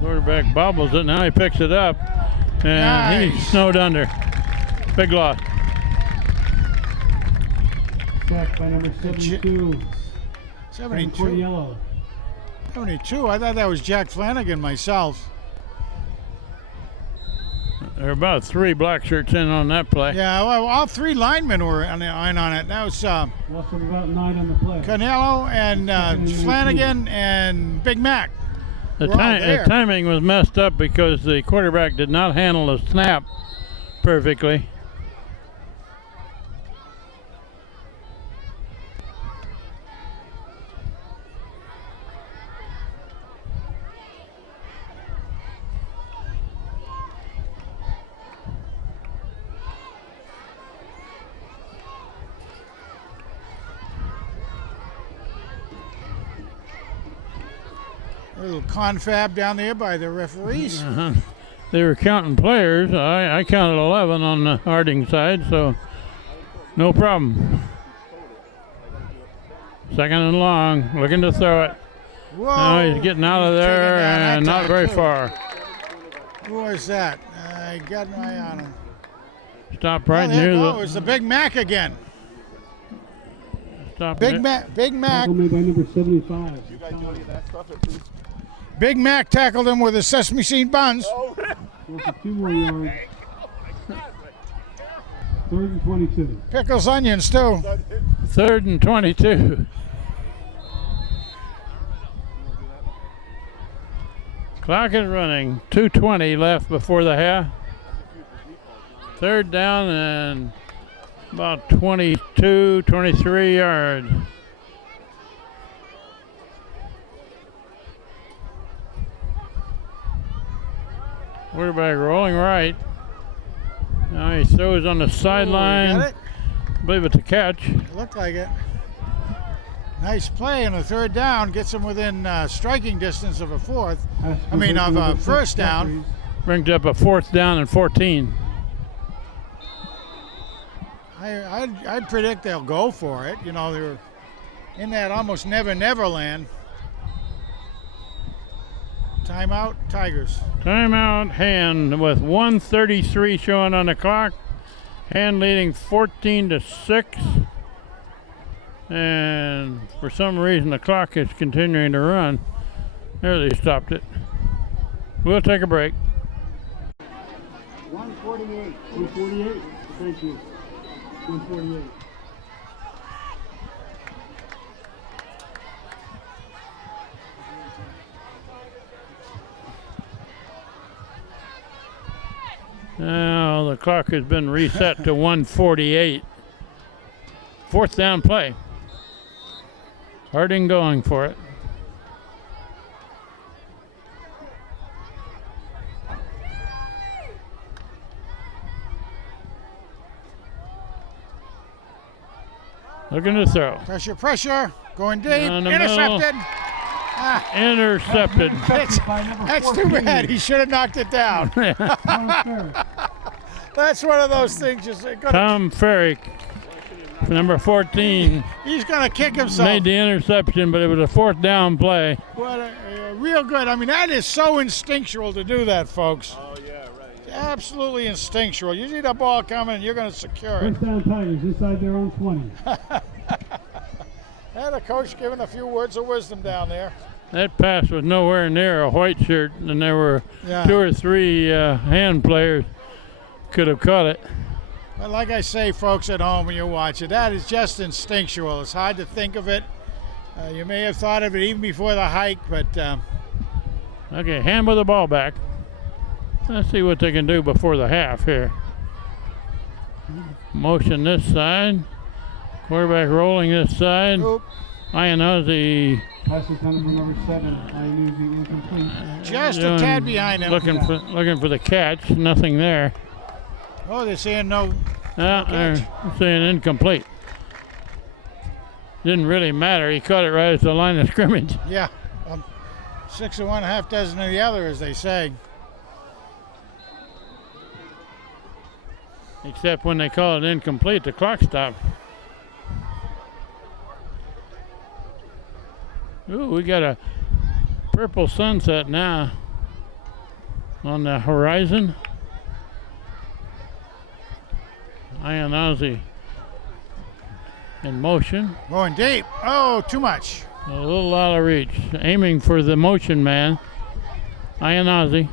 Quarterback bobbles it. Now he picks it up, and he's Nice. snowed under. Big loss. Sacked by number 72, Frank 72. Cordiello. 72. I thought that was Jack Flanagan myself. There are about 3 black shirts in on that play. Yeah, well, all 3 linemen were in on it. That was Loss of about 9 on the play. Canelo and Flanagan and Big Mac. The, We're all the there. timing was messed up because the quarterback did not handle the snap perfectly. A little confab down there by the referees. They were counting players. I counted 11 on the Harding side, so no problem. Second and long, looking to throw it. Whoa! Now he's getting out of Taking there down that and not time, very too. far. Who was that? I got my eye on him. Stop right Oh, there near you go. the. It was the Big Mac again. Stop Big it. Mac. Big Mac. Tackle made by number 75. You guys do any of that stuff at least? Big Mac tackled him with his sesame seed buns. Oh, Goes for 2 more yards. 3rd and 22. Pickles, onions too. 3rd and 22. Clock is running. 2:20 left before the half. 3rd down and about 22, 23 yards. Quarterback rolling right. Now he throws on the sideline. Got it? I believe it's a catch. Looked like it. Nice play on a 3rd down. Gets him within striking distance of a 4th. I mean, of a first down. Brings up a 4th down and 14. I'd predict they'll go for it. You know, they're in that almost never land. Timeout, Tigers. Timeout, Hand with 1:33 showing on the clock. Hand leading 14-6. And for some reason the clock is continuing to run. There, they stopped it. We'll take a break. 148. 148. Thank you. 148. Now the clock has been reset to 1:48. 4th down play. Harding going for it. Looking to throw. Pressure. Going deep. Down the middle. Intercepted. Intercepted. That's too bad. He should have knocked it down. That's one of those things. Tom Ferrick, number 14, He's going to kick himself. made the interception, but it was a 4th down play. What real good. I mean, that is so instinctual to do that, folks. oh yeah, right. Absolutely instinctual. You see the ball coming, you're going to secure it. 1st down Tigers inside their own 20. And the coach giving a few words of wisdom down there. That pass was nowhere near a white shirt, and there were Yeah. 2 or 3 Hand players could have caught it. But like I say, folks at home, when you watch it, that is just instinctual. It's hard to think of it. You may have thought of it even before the hike, but Okay, Hand with the ball back. Let's see what they can do before the half here. Motion this side. Quarterback rolling this side. oop, Iannozzi Pass is coming from number 7. Iannuzzi incomplete. just a tad behind him. looking for the catch. Nothing there. Oh, they're saying no. They're saying incomplete. Didn't really matter. He caught it right at the line of scrimmage. Yeah. 6 of one, half dozen of the other, as they say. Except when they call it incomplete, the clock stopped. Ooh, we got a purple sunset now on the horizon. Ianozzi in motion. Going deep. Oh, too much. A little out of reach. Aiming for the motion man. Ianozzi.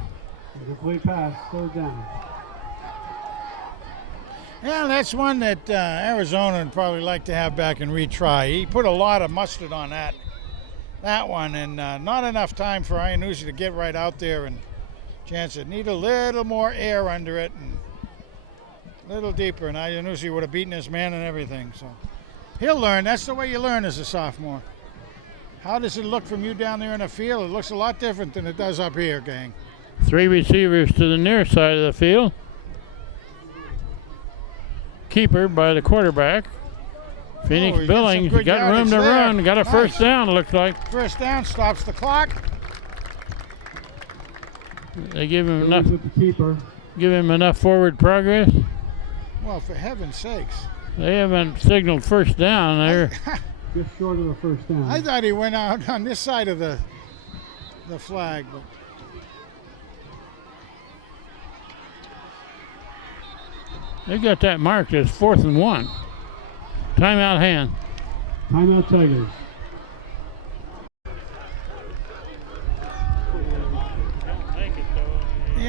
Incomplete pass, third down. Yeah, that's one that Arizona would probably like to have back and retry. He put a lot of mustard on that one, and not enough time for Iannuzzi to get right out there and chance it. Need a little more air under it and a little deeper, and Iannuzzi would have beaten his man and everything. So he'll learn. That's the way you learn as a sophomore. How does it look from you down there in the field? It looks a lot different than it does up here, gang. 3 receivers to the near side of the field. Keeper by the quarterback. Phoenix he gets some Billings good got room yardage to there. run. Got a Nice. first down, it looks like. First down, stops the clock. They give him enough With the keeper. forward progress. Well, for heaven's sakes. They haven't signaled first down there. Just short of the first down. I thought he went out on this side of the flag, but They got that marked as 4th and 1. Timeout hand. Timeout Tigers.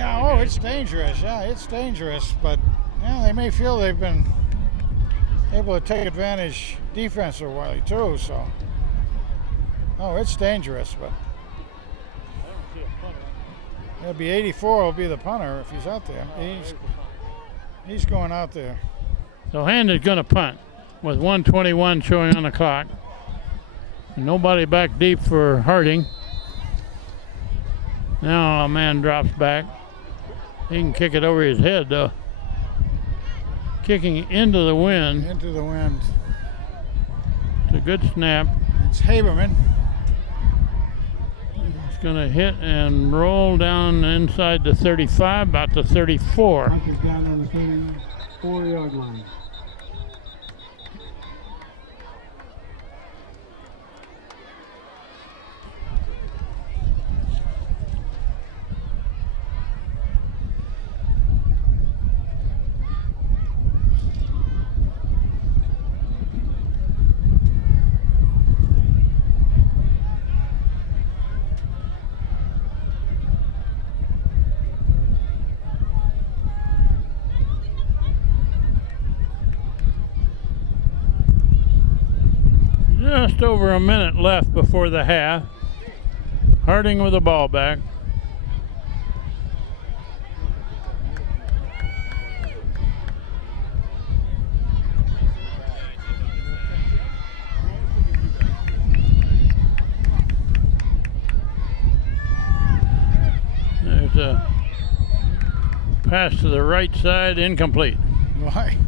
yeah, oh, it's dangerous. Yeah, it's dangerous, but yeah, they may feel they've been able to take advantage defensively too. So, oh, it's dangerous, but it'll be 84. Will be the punter if he's out there. He's going out there. So Hand is going to punt with 1:21 showing on the clock. Nobody back deep for Harding. Now a man drops back. He can kick it over his head though. Kicking into the wind. Into the wind. It's a good snap. It's Haberman. It's going to hit and roll down inside the 35, about the 34. Punt is down on the 34-yard line. Just over a minute left before the half. Harding with the ball back. There's a pass to the right side, incomplete. Why?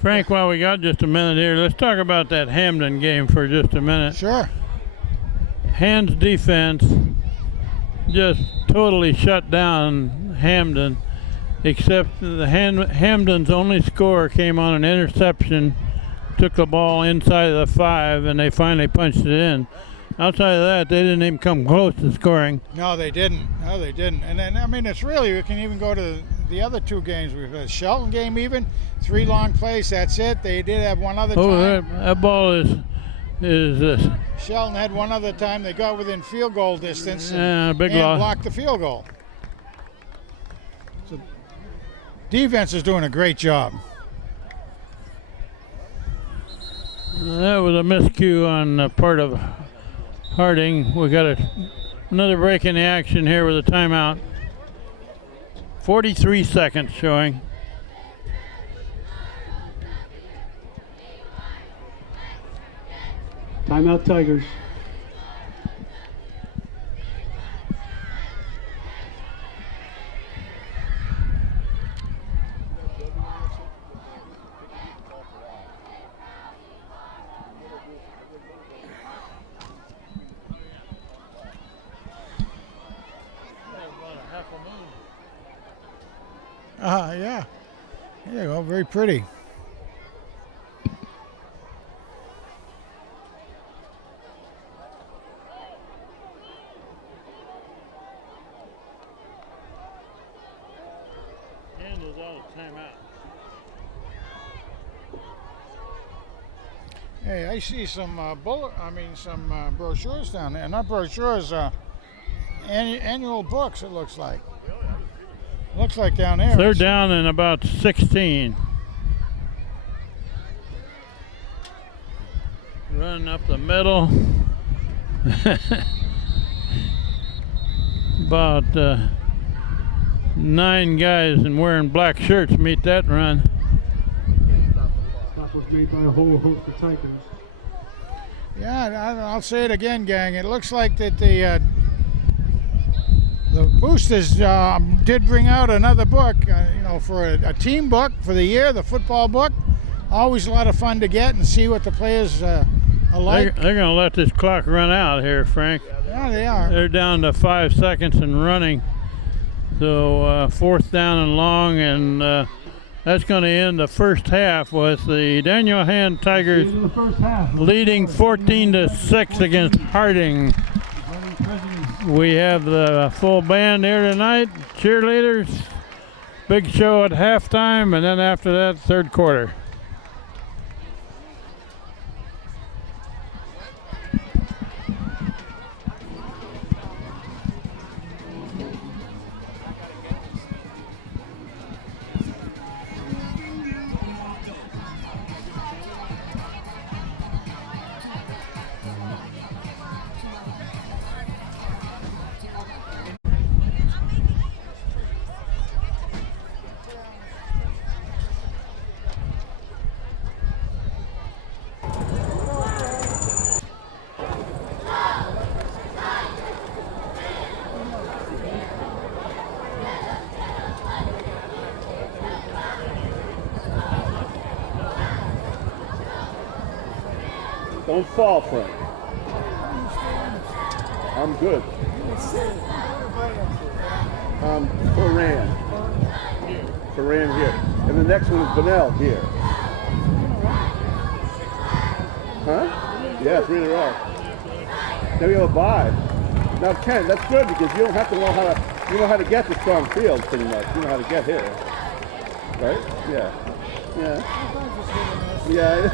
Frank, while we got just a minute here, let's talk about that Hamden game for just a minute. Sure. Hand's defense just totally shut down Hamden, except the Hamden's only score came on an interception, took the ball inside of the 5, and they finally punched it in. Outside of that, they didn't even come close to scoring. No, they didn't. No, they didn't. And then, I mean, it's really, we can even go to the other 2 games. We've had Shelton game even, 3 long plays, that's it. They did have one other time. That ball is Shelton had one other time. They got within field goal distance a big and loss. blocked the field goal. So defense is doing a great job. That was a miscue on the part of Harding. We got another break in the action here with a timeout. 43 seconds showing. Timeout Tigers. There you go, very pretty. Handles all the time out. Hey, I see some brochures down there. Not brochures, annual books. It looks like. Looks like down there. They're down in about 16. Running up the middle. About 9 guys and wearing black shirts meet that run. Stop was made by a whole host of Tigers. Yeah, I'll say it again, gang. It looks like that the boosters did bring out another book, for a team book for the year, the football book. Always a lot of fun to get and see what the players are like. They're going to let this clock run out here, Frank. Yeah, they are. They're down to 5 seconds and running. So 4th down and long, and that's going to end the first half with the Daniel Hand Tigers In the first half, leading 14-6 against Harding. Harding Presidents. We have the full band here tonight, cheerleaders, big show at halftime, and then after that, third quarter. Don't fall, Frank. I'm good. Ferran. Ferran here. And the next one is Bunnell here. Huh? Yeah, 3 in a row. Now we have a bye. Now, Ken, that's good because you don't have to know how to get to strong field pretty much. You know how to get here. Right? Yeah. Yeah. Yeah.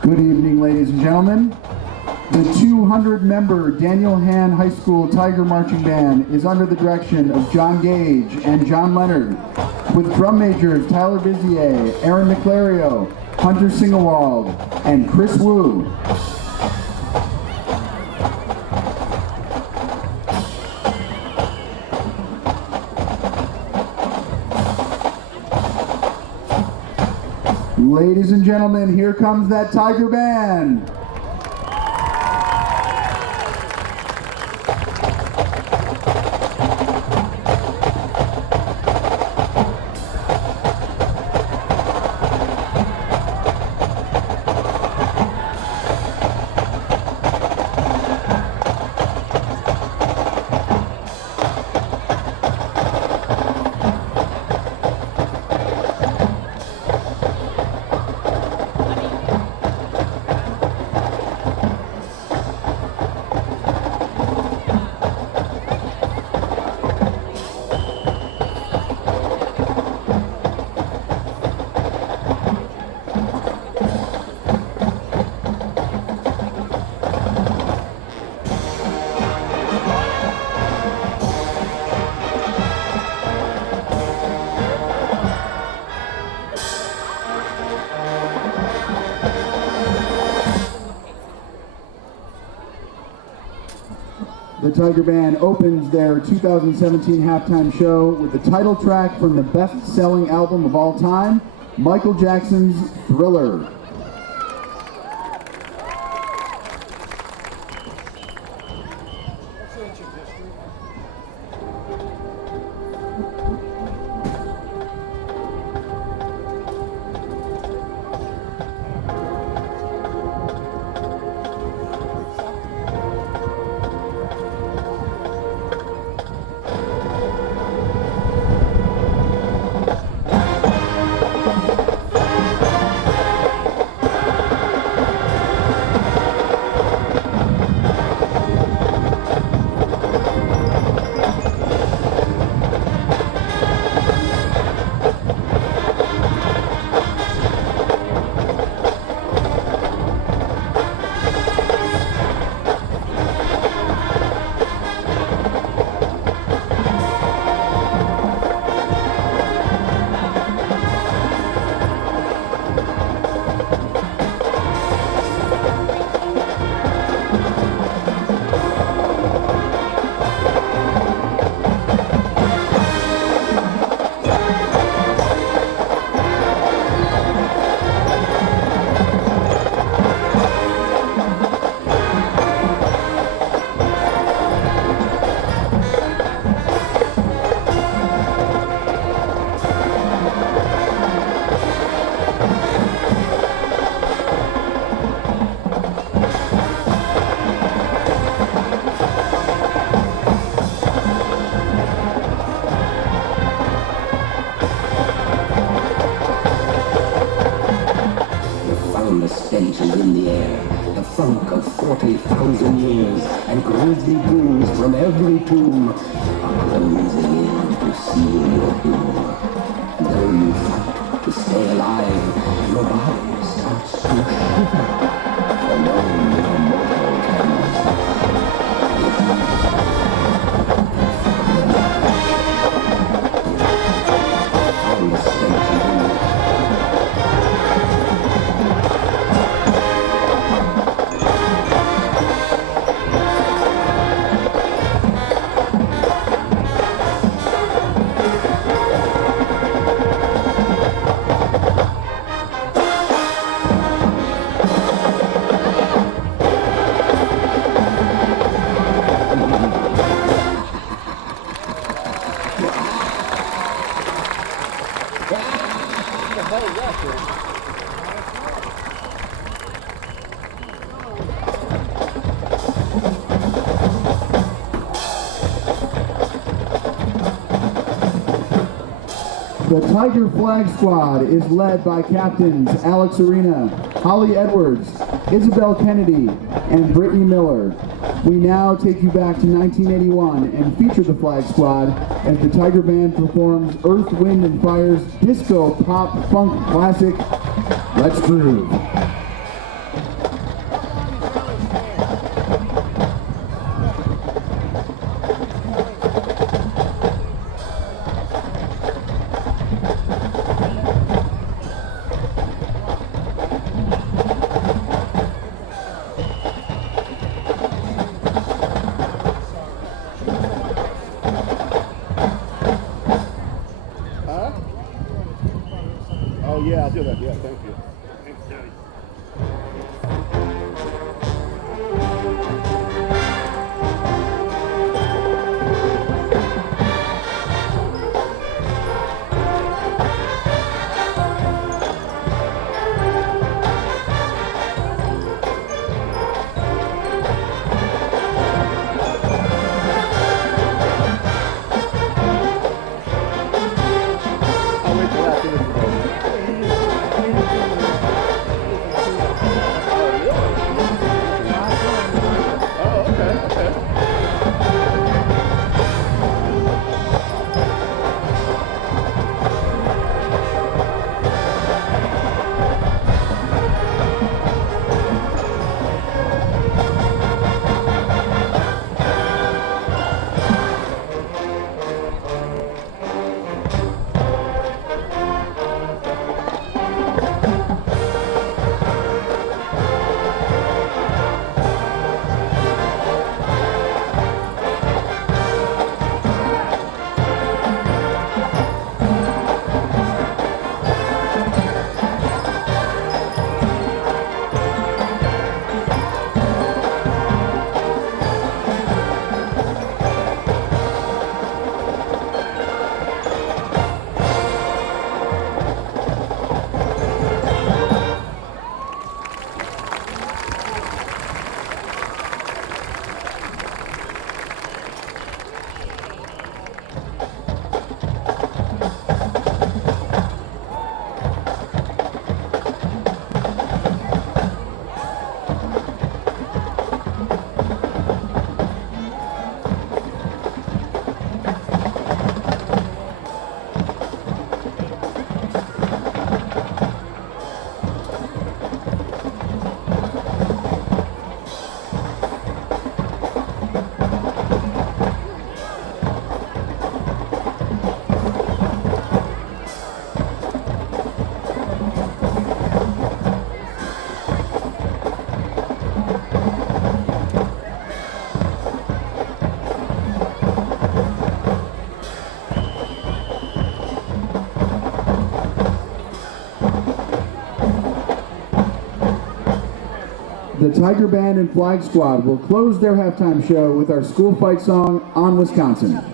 Good evening, ladies and gentlemen. The 200-member Daniel Hand High School Tiger Marching Band is under the direction of John Gage and John Leonard, with drum majors Tyler Bizier, Aaron McLario, Hunter Singewald, and Chris Wu. Ladies and gentlemen, here comes that Tiger Band. Tiger Band opens their 2017 halftime show with the title track from the best-selling album of all time, Michael Jackson's Thriller. Stench is in the air, the funk of 40,000 years, and grisly ghouls from every tomb are closing in to seal your doom. And though you fight to stay alive, your body starts to shiver, for no mortal can foul stench is in the air. The Tiger Flag Squad is led by captains Alex Arena, Holly Edwards, Isabel Kennedy, and Brittany Miller. We now take you back to 1981 and feature the Flag Squad as the Tiger Band performs Earth, Wind, and Fire's disco pop funk classic, Let's Groove. Oh yeah, I'll do that. Yeah, thank you. I'll wait till after this is over. the Tiger Band and Flag Squad will close their halftime show with our school fight song, On Wisconsin.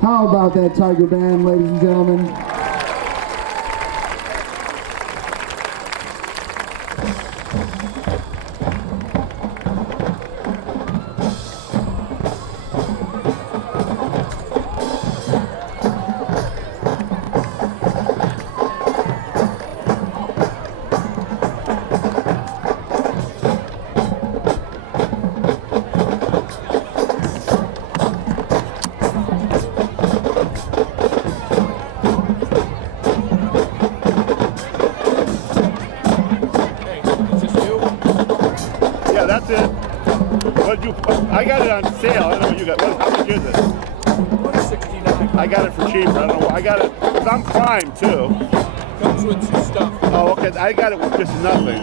How about that Tiger Band, ladies and gentlemen? Yeah, that's it. I got it on sale. I don't know what you got. How much is it? $169. I got it for cheaper. I don't know. I got it because I'm Prime too. Comes with some stuff. Oh, okay. I got it with just nothing.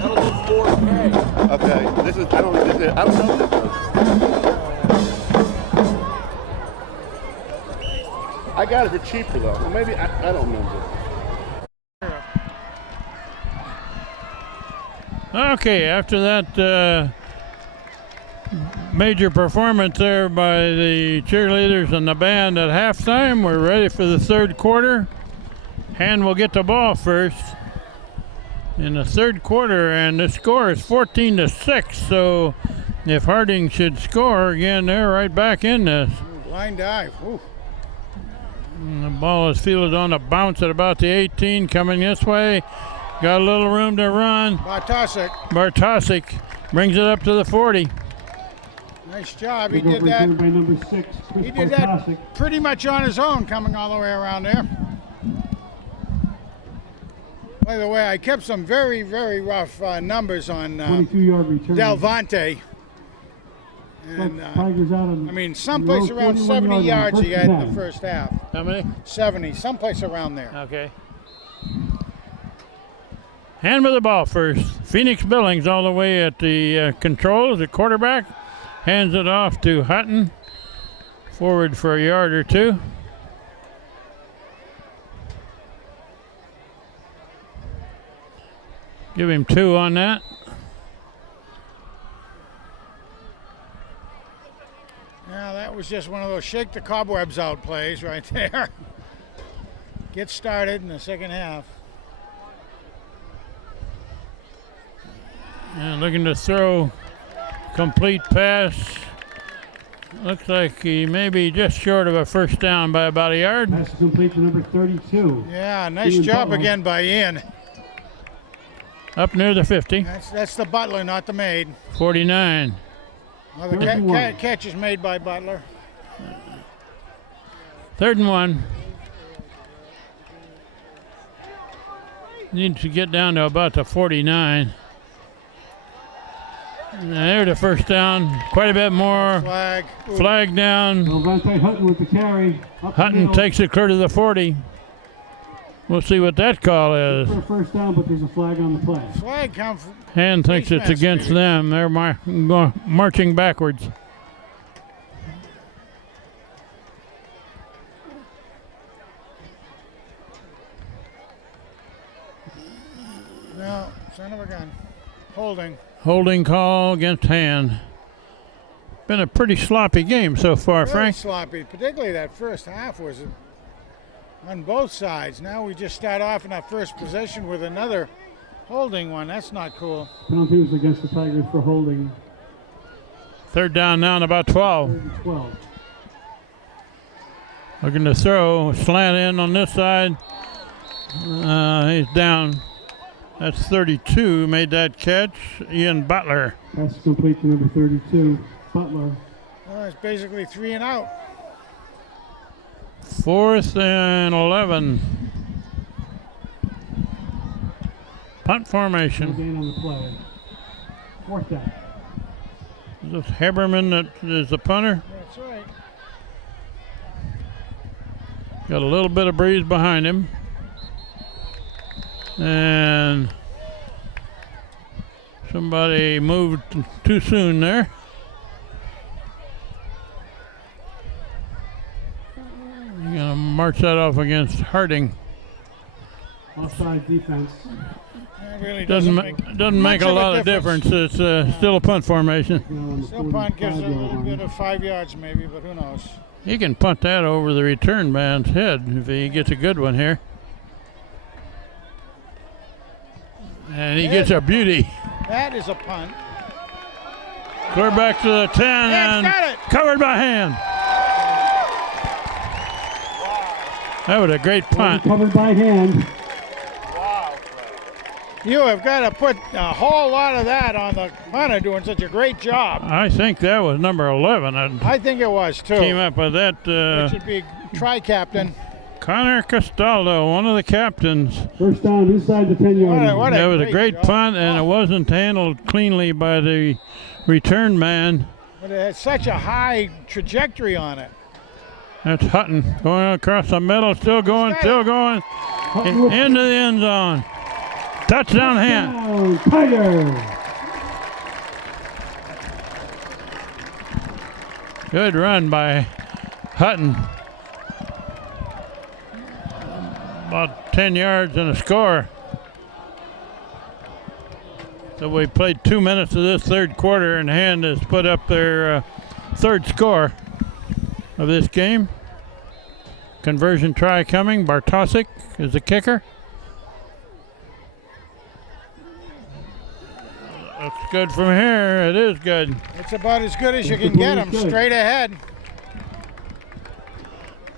That'll do 4K. Okay. This is. I don't know this. I got it for cheaper though. Well, maybe I don't remember. Okay, after that major performance there by the cheerleaders and the band at halftime, we're ready for the third quarter. Hand will get the ball first in the third quarter, and the score is 14-6. So if Harding should score again, they're right back in this. Line dive. Ooh. And the ball is fielded on a bounce at about the 18, coming this way. Got a little room to run. Bartosik brings it up to the 40. Nice job. He did that. By number 6, Chris He did Bartosik. that pretty much on his own, coming all the way around there. By the way, I kept some very, very rough numbers on 22-yard return. Delvante. And Tigers out on, I mean, someplace around 70 yards he had in the first half. How many? 70, someplace around there. Okay. Hand with the ball first. Phoenix Billings all the way at the controls, the quarterback. Hands it off to Hutton. Forward for a yard or two. Give him 2 on that. Yeah, that was just one of those shake the cobwebs out plays right there. Get started in the second half. And looking to throw, complete pass. Looks like he may be just short of a first down by about a yard. Pass is complete to number 32. Yeah, nice Ian job Butler. again by Ian. Up near the 50. That's the Butler, not the maid. 49. Well, the 31. catch is made by Butler. 3rd and 1. Needs to get down to about the 49. And there's the first down. Quite a bit more. Flag. Ooh. Flag down. Delvante Hutton with the carry. Up the Hutton middle. takes it clear to the 40. We'll see what that call is. For a first down, but there's a flag on the play. Flag come from Hand thinks it's Defense, against maybe. them. They're marching backwards. No, son of a gun. Holding. Holding call against Hand. been a pretty sloppy game so far, Very Frank. sloppy, particularly that first half was on both sides. Now we just start off in our first possession with another holding one. That's not cool. Penalty was against the Tigers for holding. Third down now and about 12. 3rd and 12. Looking to throw, slant in on this side. He's down. That's 32, made that catch. Ian Butler. Pass is complete to number 32, Butler. Well, it's basically 3 and out. 4th and 11. Punt No formation. gain on the play. 4th down. Is this Heberman that is the punter? That's right. Got a little bit of breeze behind him. And somebody moved too soon there. You're gonna march that off against Harding. Offside defense. It really Doesn't make make much a of a lot of difference. It's still a punt formation. Now on the Still punt gives it a 45-yard little line. bit of 5 yards maybe, but who knows. He can punt that over the return man's head if he gets a good one here. And he gets a beauty. That is a punt. Clear back to the 10 Yeah, and it's got it. covered by hand. That was a great punt. Covered by hand. You have got to put a whole lot of that on the punter doing such a great job. I think that was number 11. I I think it was too. came up with that. It should be tri-captain. Connor Castaldo, one of the captains. First down inside the 10-yard line. What That was a great great job. punt, and it wasn't handled cleanly by the return man. But it had such a high trajectory on it. That's Hutton going across the middle, still going, still going. Into the end zone. Touchdown hand. Down, Tiger. Good run by Hutton. About 10 yards and a score. So we played 2 minutes of this third quarter, and Hand has put up their third score of this game. Conversion try coming. Bartosik is the kicker. Looks good from here. It is good. It's about as good as you can get them, straight ahead.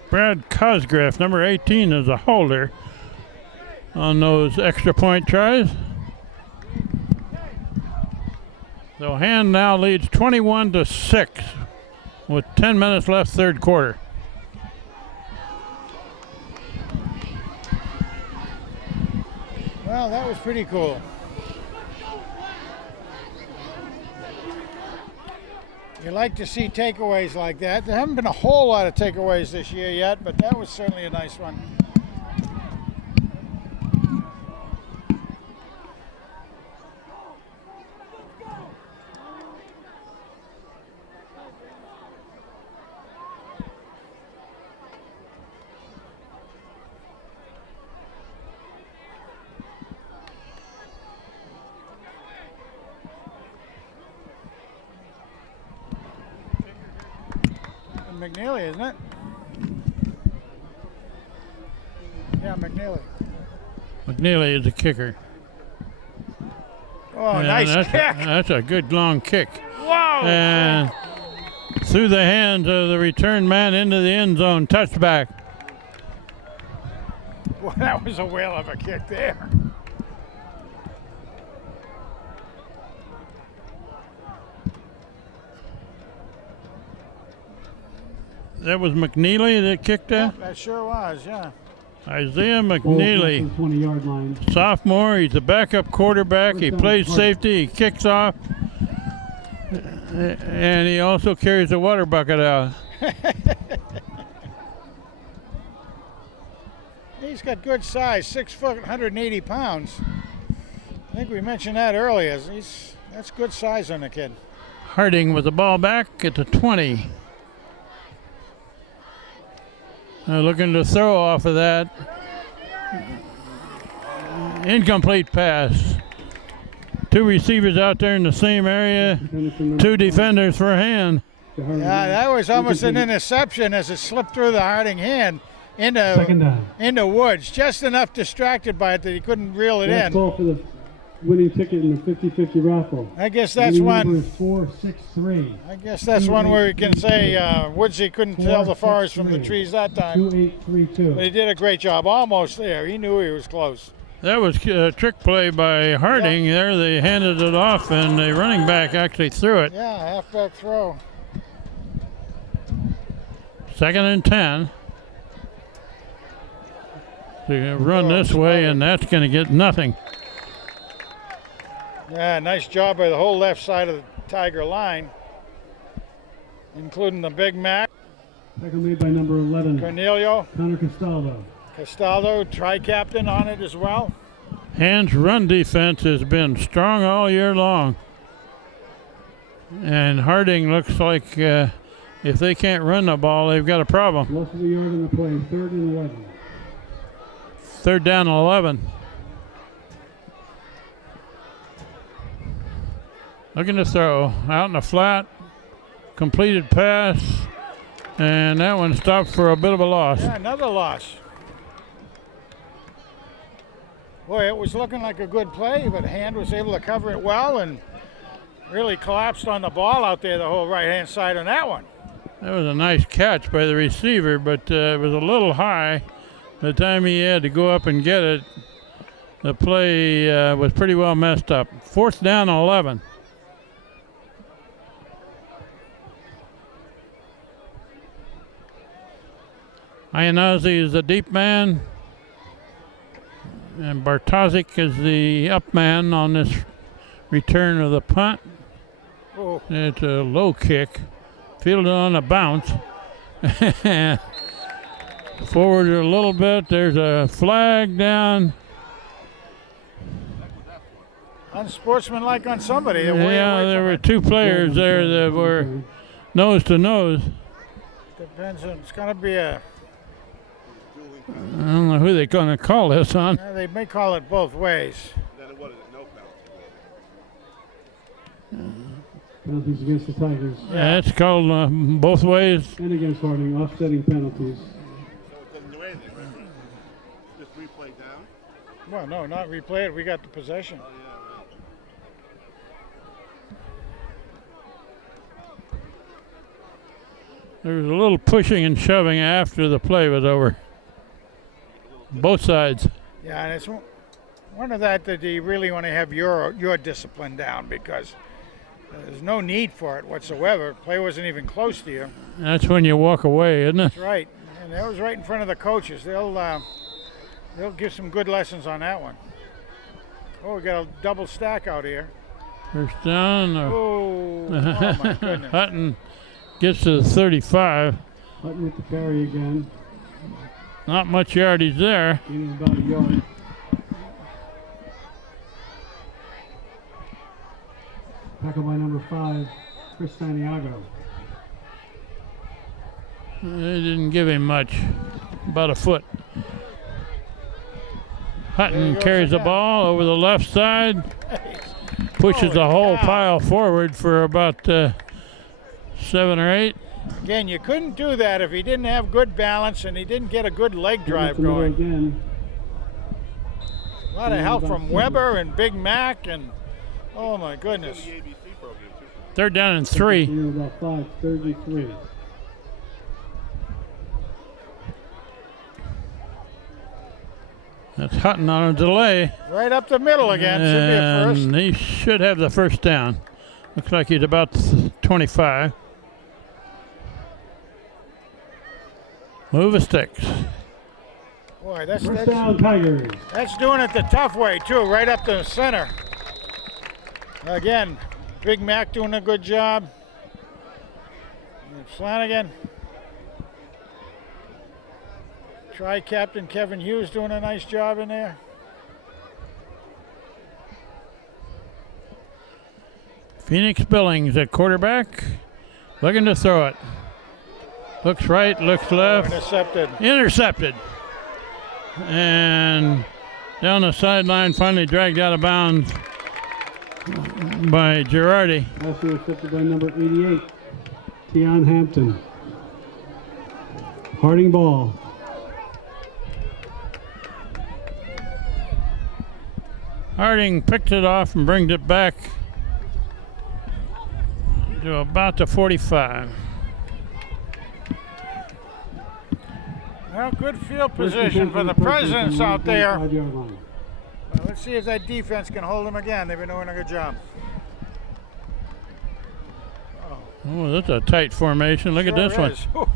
Brad Cosgrave, number 18, is a holder on those extra point tries. So Hand now leads 21-6 with 10 minutes left third quarter. Well, that was pretty cool. You like to see takeaways like that. There haven't been a whole lot of takeaways this year yet, but that was certainly a nice one. McNeely, isn't it? Yeah, McNeely. McNeely is the kicker. Oh, And nice that's kick. That's a good long kick. Wow. And through the hands of the return man into the end zone, touchback. Well, that was a whale of a kick there. That was McNeely that kicked that? That sure was, yeah. Isaiah Ball McNeely. from the 20-yard line. Sophomore, he's a backup quarterback. He plays safety, he kicks off, and he also carries a water bucket out. He's got good size, 6 foot, 180 pounds. I think we mentioned that earlier. That's good size on the kid. Harding with the ball back at the 20. Looking to throw off of that. Incomplete pass. Two receivers out there in the same area. Two defenders for Hand. The Harding Yeah, that was almost an incomplete. interception as it slipped through the Harding hand Second down. into Woods. Just enough distracted by it that he couldn't reel it Last in. call for the winning ticket in the 50-50 raffle. I guess that's Winning number one. is 463. I guess that's one where we can say Woodsy couldn't tell the forest from the 4-6-3. trees that time. 2832. But he did a great job. Almost there. He knew he was close. That was a trick play by Harding there. They handed it off, and the running back actually threw it. Yeah, halfback throw. 2nd and 10. So you run this way, and that's going to get nothing. Yeah, nice job by the whole left side of the Tiger line, including the Big Mac, Tackle made by number 11, Cornelio, Connor Castaldo. Castaldo, tri-captain on it as well. Hand's run defense has been strong all year long. And Harding looks like if they can't run the ball, they've got a problem. Loss of the yard in the play, 3rd and 11. 3rd down and 11. Looking to throw. Out in the flat. Completed pass. And that one stopped for a bit of a loss. Yeah, another loss. Boy, it was looking like a good play, but Hand was able to cover it well and really collapsed on the ball out there, the whole right-hand side on that one. That was a nice catch by the receiver, but it was a little high. The time he had to go up and get it, the play was pretty well messed up. 4th down and 11. Iannazzi is the deep man, and Bartozik is the up man on this return of the punt. Oh, It's a low kick, fielded on a bounce. Forward a little bit, there's a flag down. unsportsmanlike on somebody. They're way Yeah, away there from were it. 2 players there that were nose to nose. Depends on, it's going to be a, I don't know who they're going to call this on. they may call it both ways. Penalties against the Tigers Yeah, it's called both ways. and against Harding, offsetting penalties. So it doesn't do anything, right? Just replay down. Well, no, not replay it. We got the possession. There was a little pushing and shoving after the play was over. Both sides. Yeah, and it's one of that you really want to have your discipline down because there's no need for it whatsoever. Play wasn't even close to you. That's when you walk away, isn't it? That's right, and that was right in front of the coaches. They'll give some good lessons on that one. Oh, we got a double stack out here. First down. Oh my goodness. Hutton gets to the 35. Hutton with the carry again, Not much yardage there. gaining about a yard. Tackle by number 5, Chris Santiago. They didn't give him much, about a foot. There he Hutton goes carries the again. ball over the left side, pushes the whole cow. pile forward for about 7 or 8. Again, you couldn't do that if he didn't have good balance and he didn't get a good leg drive Up the middle going. again. A lot of help from Weber and Big Mac and oh my goodness. 3rd down and 3. Here about 5:33. That's Hutton on a delay. Right up the middle again. Should be a first. And he should have the first down. Looks like he's about 25. Move the sticks. Boy, that's First down, Tigers. that's doing it the tough way too, right up the center. Again, Big Mac doing a good job. And Flanagan. Tri-captain Kevin Hughes doing a nice job in there. Phoenix Billings at quarterback. Looking to throw it. Looks right, looks left. Intercepted. Intercepted. And down the sideline, finally dragged out of bounds by Girardi. Also intercepted by number 88, Keon Hampton. Harding ball. Harding picks it off and brings it back to about the 45. Well, good field position for the Presidents out there. 5-yard line. Well, let's see if that defense can hold them again. They've been doing a good job. Oh, that's a tight formation. Look at this one. Sure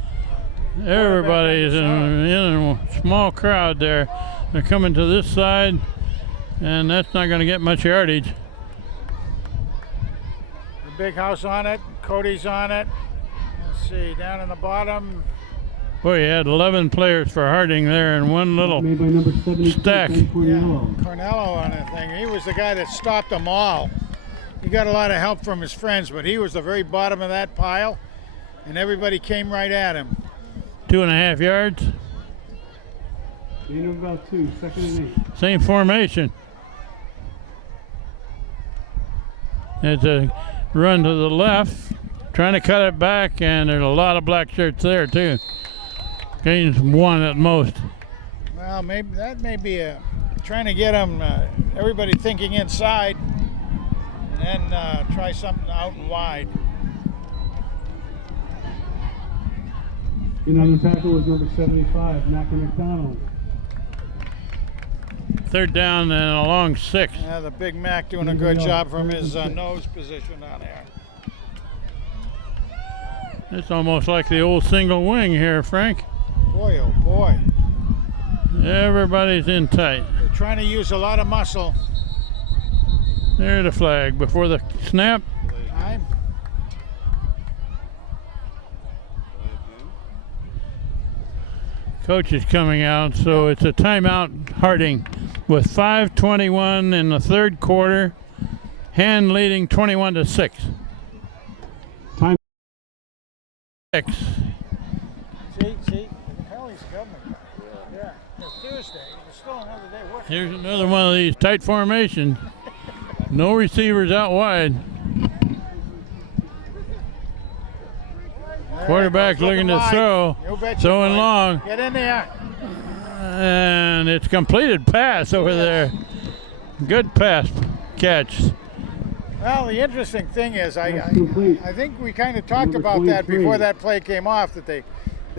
is. Everybody's in a small crowd there. They're coming to this side, and that's not going to get much yardage. The big house on it. Cody's on it. Let's see, down in the bottom. Boy, you had 11 players for Harding there in one little Made by number 72, stack. Ben Cornello. Cornello on that thing. He was the guy that stopped them all. He got a lot of help from his friends, but he was the very bottom of that pile, and everybody came right at him. 2.5 yards. Gain of about 2, 2nd and 8. Same formation. It's a run to the left, trying to cut it back, and there's a lot of black shirts there too. Gains 1 at most. Well, maybe that may be trying to get them, everybody thinking inside, and then try something out and wide. In on the tackle was number 75, Mackie McDonald. 3rd down and a long 6. Yeah, the Big Mac doing a good job from his nose position down there. It's almost like the old single wing here, Frank. Boy, oh boy. Everybody's in tight. They're trying to use a lot of muscle. There's the flag before the snap. Time. Coach is coming out, so it's a timeout. Harding with 5:21 in the 3rd quarter. Hand leading 21-6. Time. 6. See, the penalty's coming. Yeah, it's Tuesday. There's still another day working. Here's another one of these tight formations. No receivers out wide. Quarterback looking to throw. Throwing long. Get in there. And it's completed pass over there. Good pass catch. Well, the interesting thing is, I complete. think we kind of talked Number about that 23. before that play came off, that they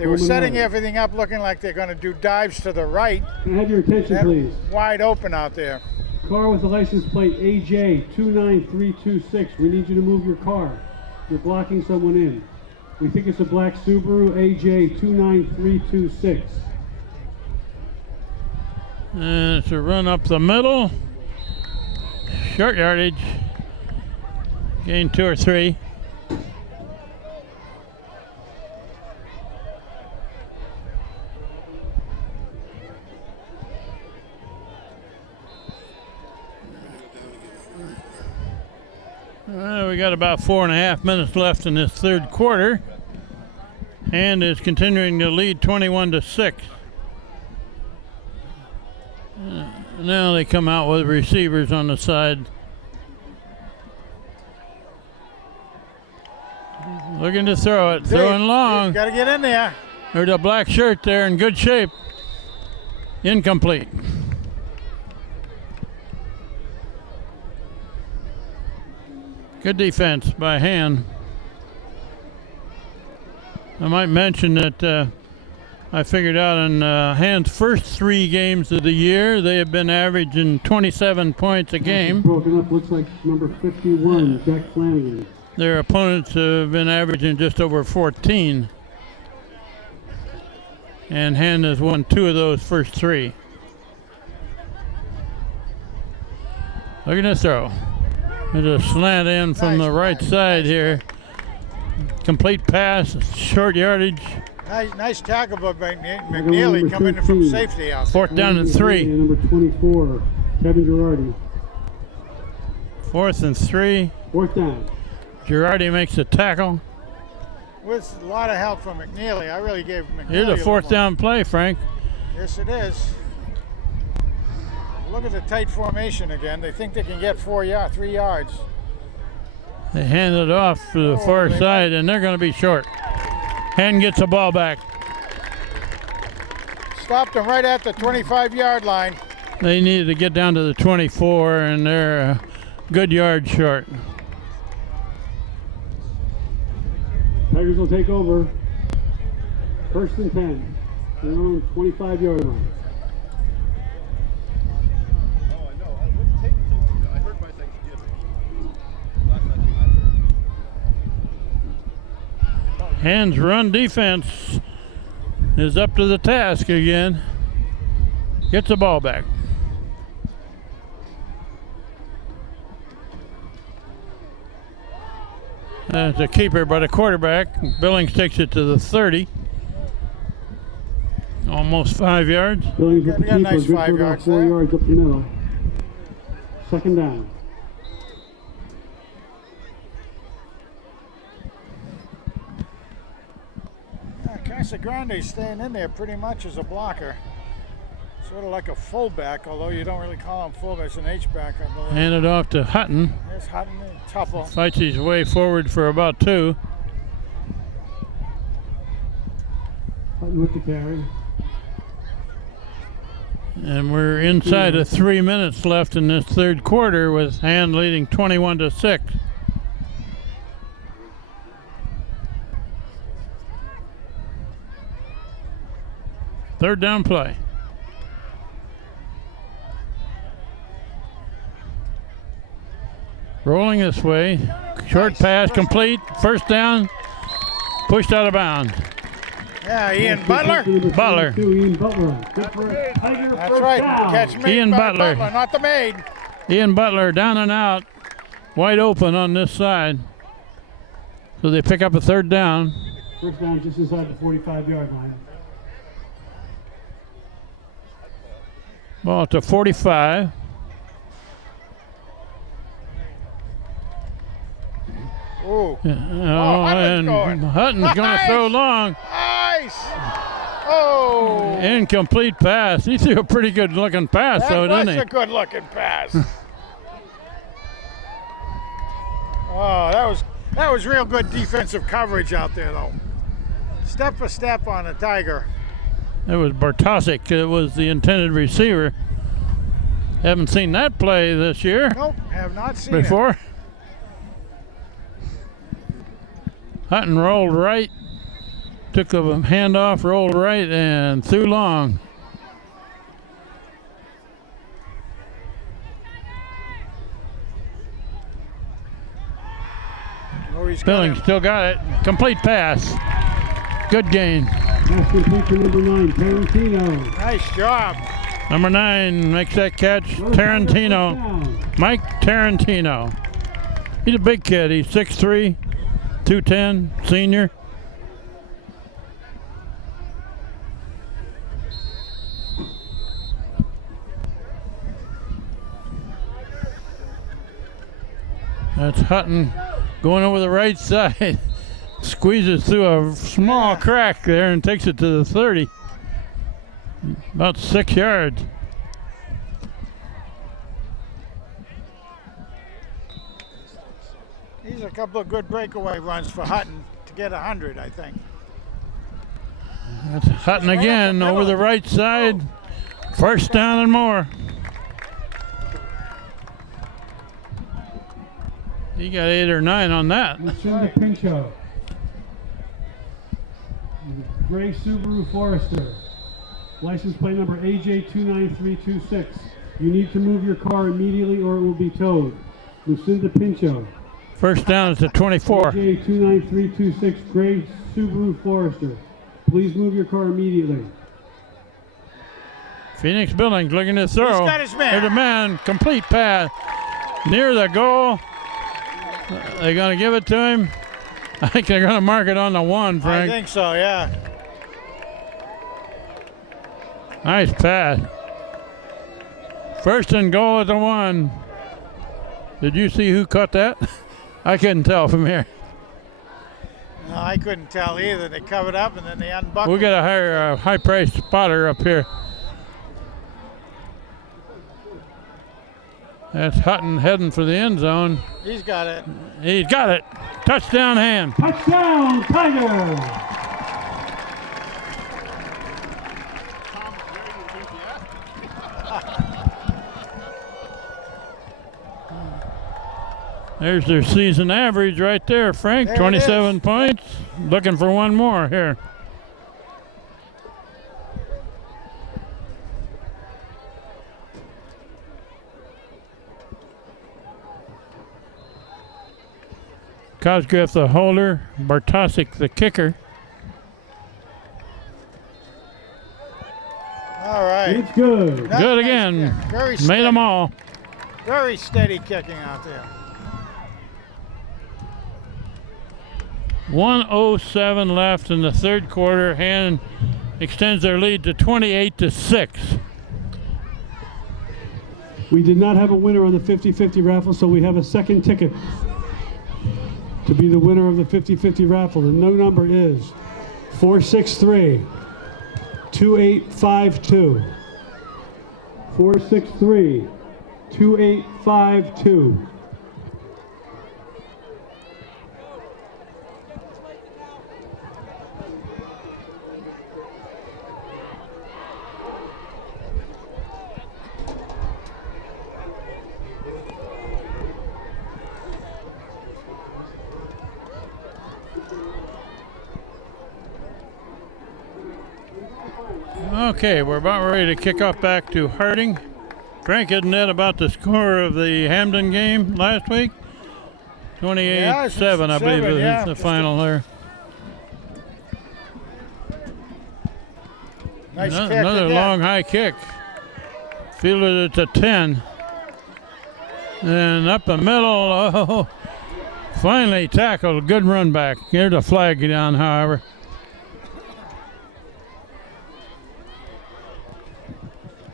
were setting everything up looking like they're going to do dives to the right. Can I have your attention, That please? wide open out there. Car with the license plate AJ 29326. We need you to move your car. You're blocking someone in. We think it's a black Subaru AJ 29326. And it's a run up the middle. Short yardage. Gain 2 or 3. Well, we got about 4.5 minutes left in this 3rd quarter, and is continuing to lead 21-6. Now they come out with receivers on the side. Looking to throw it, throwing long. Got to get in there. There's a black shirt there in good shape. Incomplete. Good defense by Hand. I might mention that I figured out in Hand's first 3 games of the year, they have been averaging 27 points a game. Broken up, looks like number 51, Jack Flanagan. Their opponents have been averaging just over 14. And Hand has won 2 of those first 3. Looking to throw. There's a slant in from the right side here. Complete pass, short yardage. Nice tackle by McNeely coming in from safety out there. 4th down and 3. Number 24, Kevin Girardi. 4th and 3. 4th down. Girardi makes a tackle. With a lot of help from McNeely. I really gave McNeely Here's a little 4th more. down play, Frank. Yes, it is. Look at the tight formation again. They think they can get 3 yards. They hand it off to the far side, and they're going to be short. Hand gets the ball back. Stopped them right at the 25-yard line. They needed to get down to the 24, and they're a good yard short. Tigers will take over. First and 10. Their own 25-yard line. Hand's run defense is up to the task again. Gets the ball back. That's a keeper by the quarterback. Billings takes it to the 30. Almost 5 yards. Billings with the Yeah, keeper, nice good 5 for about yards 4 there. yards up the middle. Second down. Casa Grande's staying in there pretty much as a blocker. Sort of like a fullback, although you don't really call him fullback. It's an H-back, I believe. Hand it off to Hutton. There's Hutton and Tuffle. Fights his way forward for about 2. Hutton with the carry. And we're inside of 3 minutes left in this third quarter with Hand leading 21-6. Third down play. Rolling this way. Short pass complete. First down. Pushed out of bounds. Yeah, Ian Butler. Butler. Ian Butler. Good for a Tiger That's first right. down. Catch made Ian by Butler. not the maid. Ian Butler down and out. Wide open on this side. So they pick up a third down. First down just inside the 45-yard line. Ball to 45. Ooh. And going. Hutton's going to throw long. Nice. Oh. Incomplete pass. He threw a pretty good looking pass, That though, was didn't he? a good-looking pass. Oh, that was real good defensive coverage out there, though. Step for step on a Tiger. It was Bartosik. It was the intended receiver. Haven't seen that play this year Nope, have not seen it. before. Hutton rolled right, took a handoff, rolled right, and threw long. Oh, he's got Billings him. still got it. Complete pass. Good gain. Pass complete to number 9, Tarantino. Nice job. Number 9 makes that catch. Another Tiger first Tarantino. down. Mike Tarantino. He's a big kid. He's 6'3", 210, senior. That's Hutton going over the right side. Squeezes through a small crack there and takes it to the 30. About 6 yards. These are a couple of good breakaway runs for Hutton to get 100, I think. That's Hutton again over the right side. First down and more. He got 8 or 9 on that. Lucinda Pinchot. Gray Subaru Forester. License plate number AJ29326. You need to move your car immediately or it will be towed. Lucinda Pinchot. First down is the 24. AJ29326 Gray Subaru Forester. Please move your car immediately. Phoenix Billings looking to throw. He's got his man. There's a man. Complete pass. Near the goal. They're going to give it to him. I think they're going to mark it on the 1, I Frank. think so, yeah. Nice pass. First and goal at the 1. Did you see who caught that? I couldn't tell from here. No, I couldn't tell either. They covered up and then they unbuckled. We got to hire a high-priced spotter up here. That's Hutton heading for the end zone. He's got it. He's got it. Touchdown, Hand. Touchdown, Tiger! There's their season average right there, Frank. There it 27 is. points. Looking for one more here. Cosgrove the holder, Bartosik the kicker. All right. It's good. Nice Good again. kick. Very Made steady, them all. very steady kicking out there. 1:07 left in the third quarter. Hand extends their lead to 28-6. We did not have a winner on the 50-50 raffle, so we have a second ticket to be the winner of the 50-50 raffle. The no number is 463-2852. 463-2852. Okay, we're about ready to kick off back to Harding. Frank, isn't that about the score of the Hamden game last week? 28-7, I believe, is yeah. the final there. Nice kick Another again. long high kick. Fielded it to 10. And up the middle, oh, finally tackled. Good run back. Here's a flag down, however.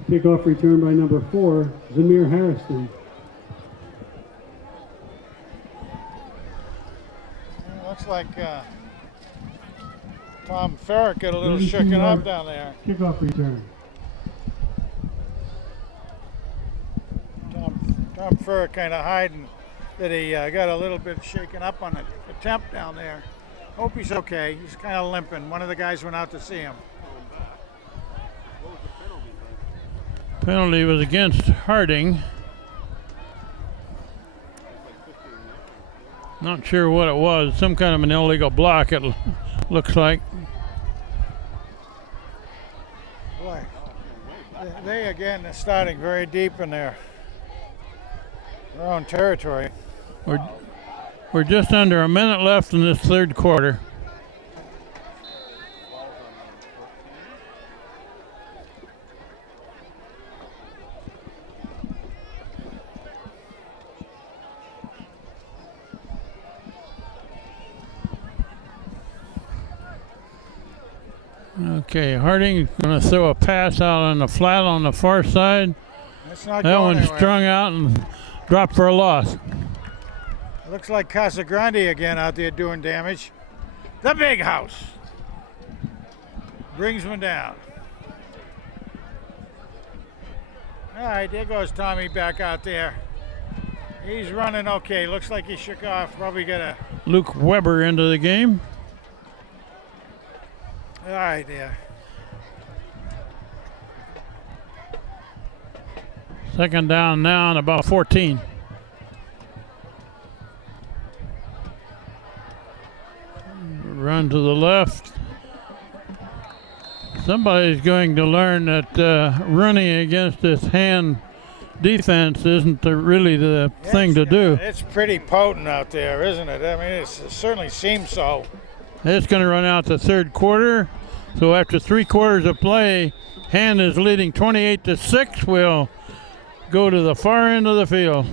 Kickoff return by number 4, Zamir Harrison. Looks like Tom Ferrick got a little shooken up down there. Kickoff return. Tom Ferrick kind of hiding that he got a little bit shaken up on the attempt down there. Hope he's okay. He's kind of limping. One of the guys went out to see him. Penalty was against Harding. Not sure what it was. Some kind of an illegal block, it looks like. Boy, they again are starting very deep in their own territory. We're just under a minute left in this third quarter. Okay, Harding going to throw a pass out on the flat on the far side. That's not That going one's anywhere. strung out and dropped for a loss. Looks like Casagrande again out there doing damage. The big house brings one down. All right, there goes Tommy back out there. He's running okay. Looks like he shook off. Probably got a. Luke Weber into the game. All right, there. Second down now and about 14. Run to the left. Somebody's going to learn that running against this Hand defense isn't really the thing to do. It's pretty potent out there, isn't it? I mean, it certainly seems so. It's going to run out the third quarter. So after 3 quarters of play, Hand is leading 28-6. We'll go to the far end of the field.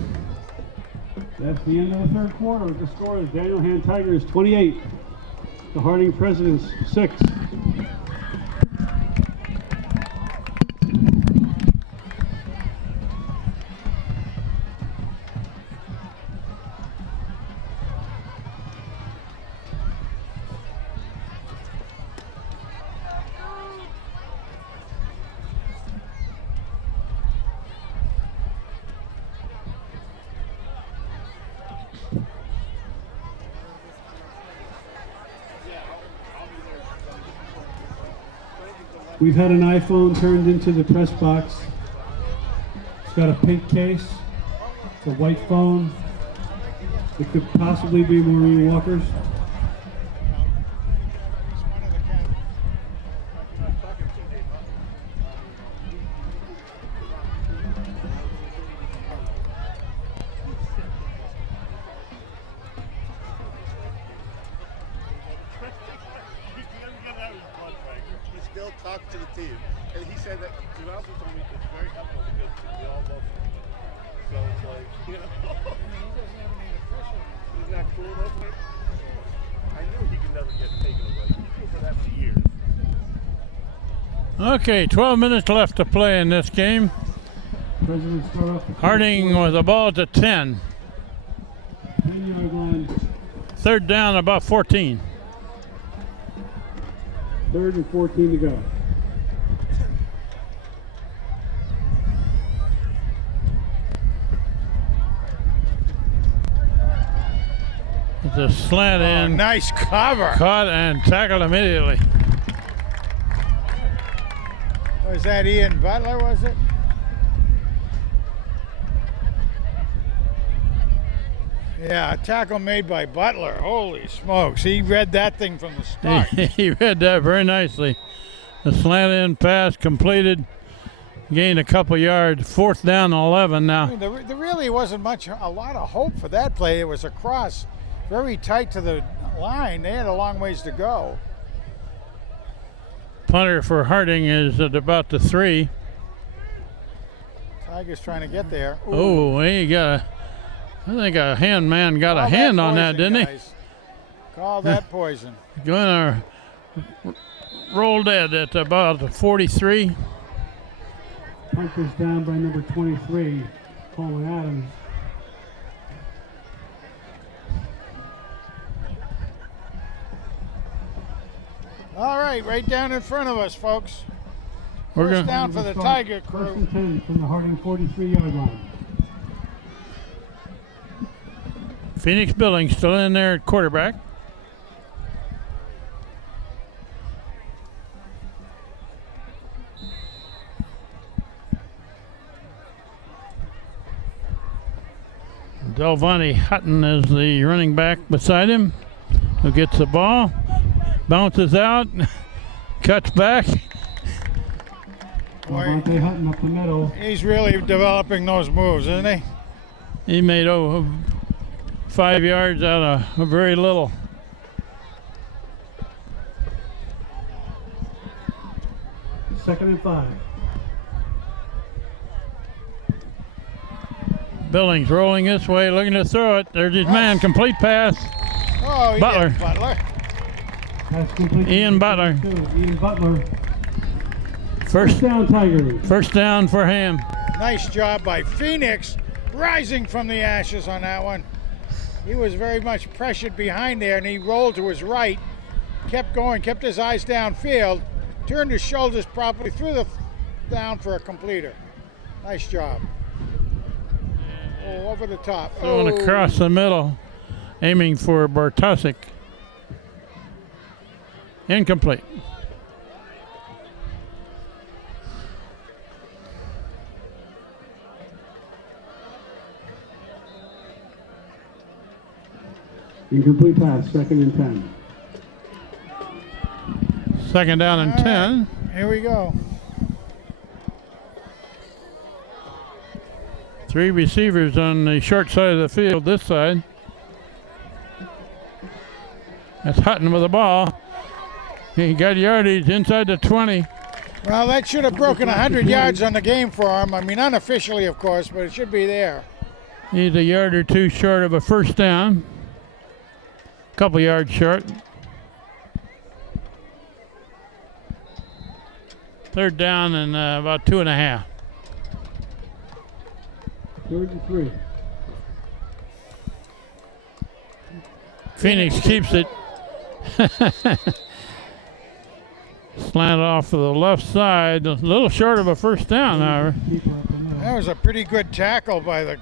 That's the end of the third quarter. The score is Daniel Hand Tigers 28, the Harding Presidents 6. We've had an iPhone turned into the press box. It's got a pink case. It's a white phone. It could possibly be Maureen Walker's. He still talks to the team, and he said that Givaldo told me it's very helpful because we all vote for him. So it's like, you know, isn't that cool though? I knew he could never get taken away. He's been for that for years. Okay, 12 minutes left to play in this game. President start off the Harding with the ball at the 10. 10-yard line. Third down, about 14. 3rd and 14 to go. It's a slant in. Nice cover. Caught and tackled immediately. Was that Ian Butler, was it? Yeah, a tackle made by Butler. Holy smokes. He read that thing from the start. He read that very nicely. The slant in pass completed. Gained a couple yards. 4th down, 11 I now. mean, there really wasn't a lot of hope for that play. It was a cross, very tight to the line. They had a long ways to go. Punter for Harding is at about the 3. Tigers trying to get there. Ooh. Oh, he got I think a hand man got a Call hand that on that, poison, didn't guys. Call that poison. he? Gonna roll dead at about 43. Punt is down by number 23, Coleman Adams. All right down in front of us, folks. We're First gonna down for the Tiger crew. 1st and 10 from the Harding 43-yard line. Phoenix Billings still in there at quarterback. Delvante Hutton is the running back beside him, who gets the ball, bounces out, cuts back. Delvante Hutton up the middle. He's really developing those moves, isn't he? He made 5 yards out of very little. Second and 5. Billings rolling this way, looking to throw it. There's his man, complete pass. Oh, Butler. yeah, Butler. Pass complete. Ian Butler. Ian Butler. First down, Tigers. First down for him. Nice job by Phoenix, rising from the ashes on that one. He was very much pressured behind there, and he rolled to his right, kept going, kept his eyes downfield, turned his shoulders properly, threw the down for a completer. Nice job. Oh, over the top. Going across the middle, aiming for Bartosik. Incomplete. Incomplete pass, 2nd and 10. Second down and 10. Here we go. 3 receivers on the short side of the field, this side. That's Hutton with the ball. He got yardage inside the 20. Well, that should have broken 100 yards on the game for him. I mean, unofficially, of course, but it should be there. He's a yard or two short of a first down. Couple yards short. Third down and about 2.5. 3rd and 3. Phoenix keeps it. Slant off to the left side, a little short of a first down, however. That was a pretty good tackle by the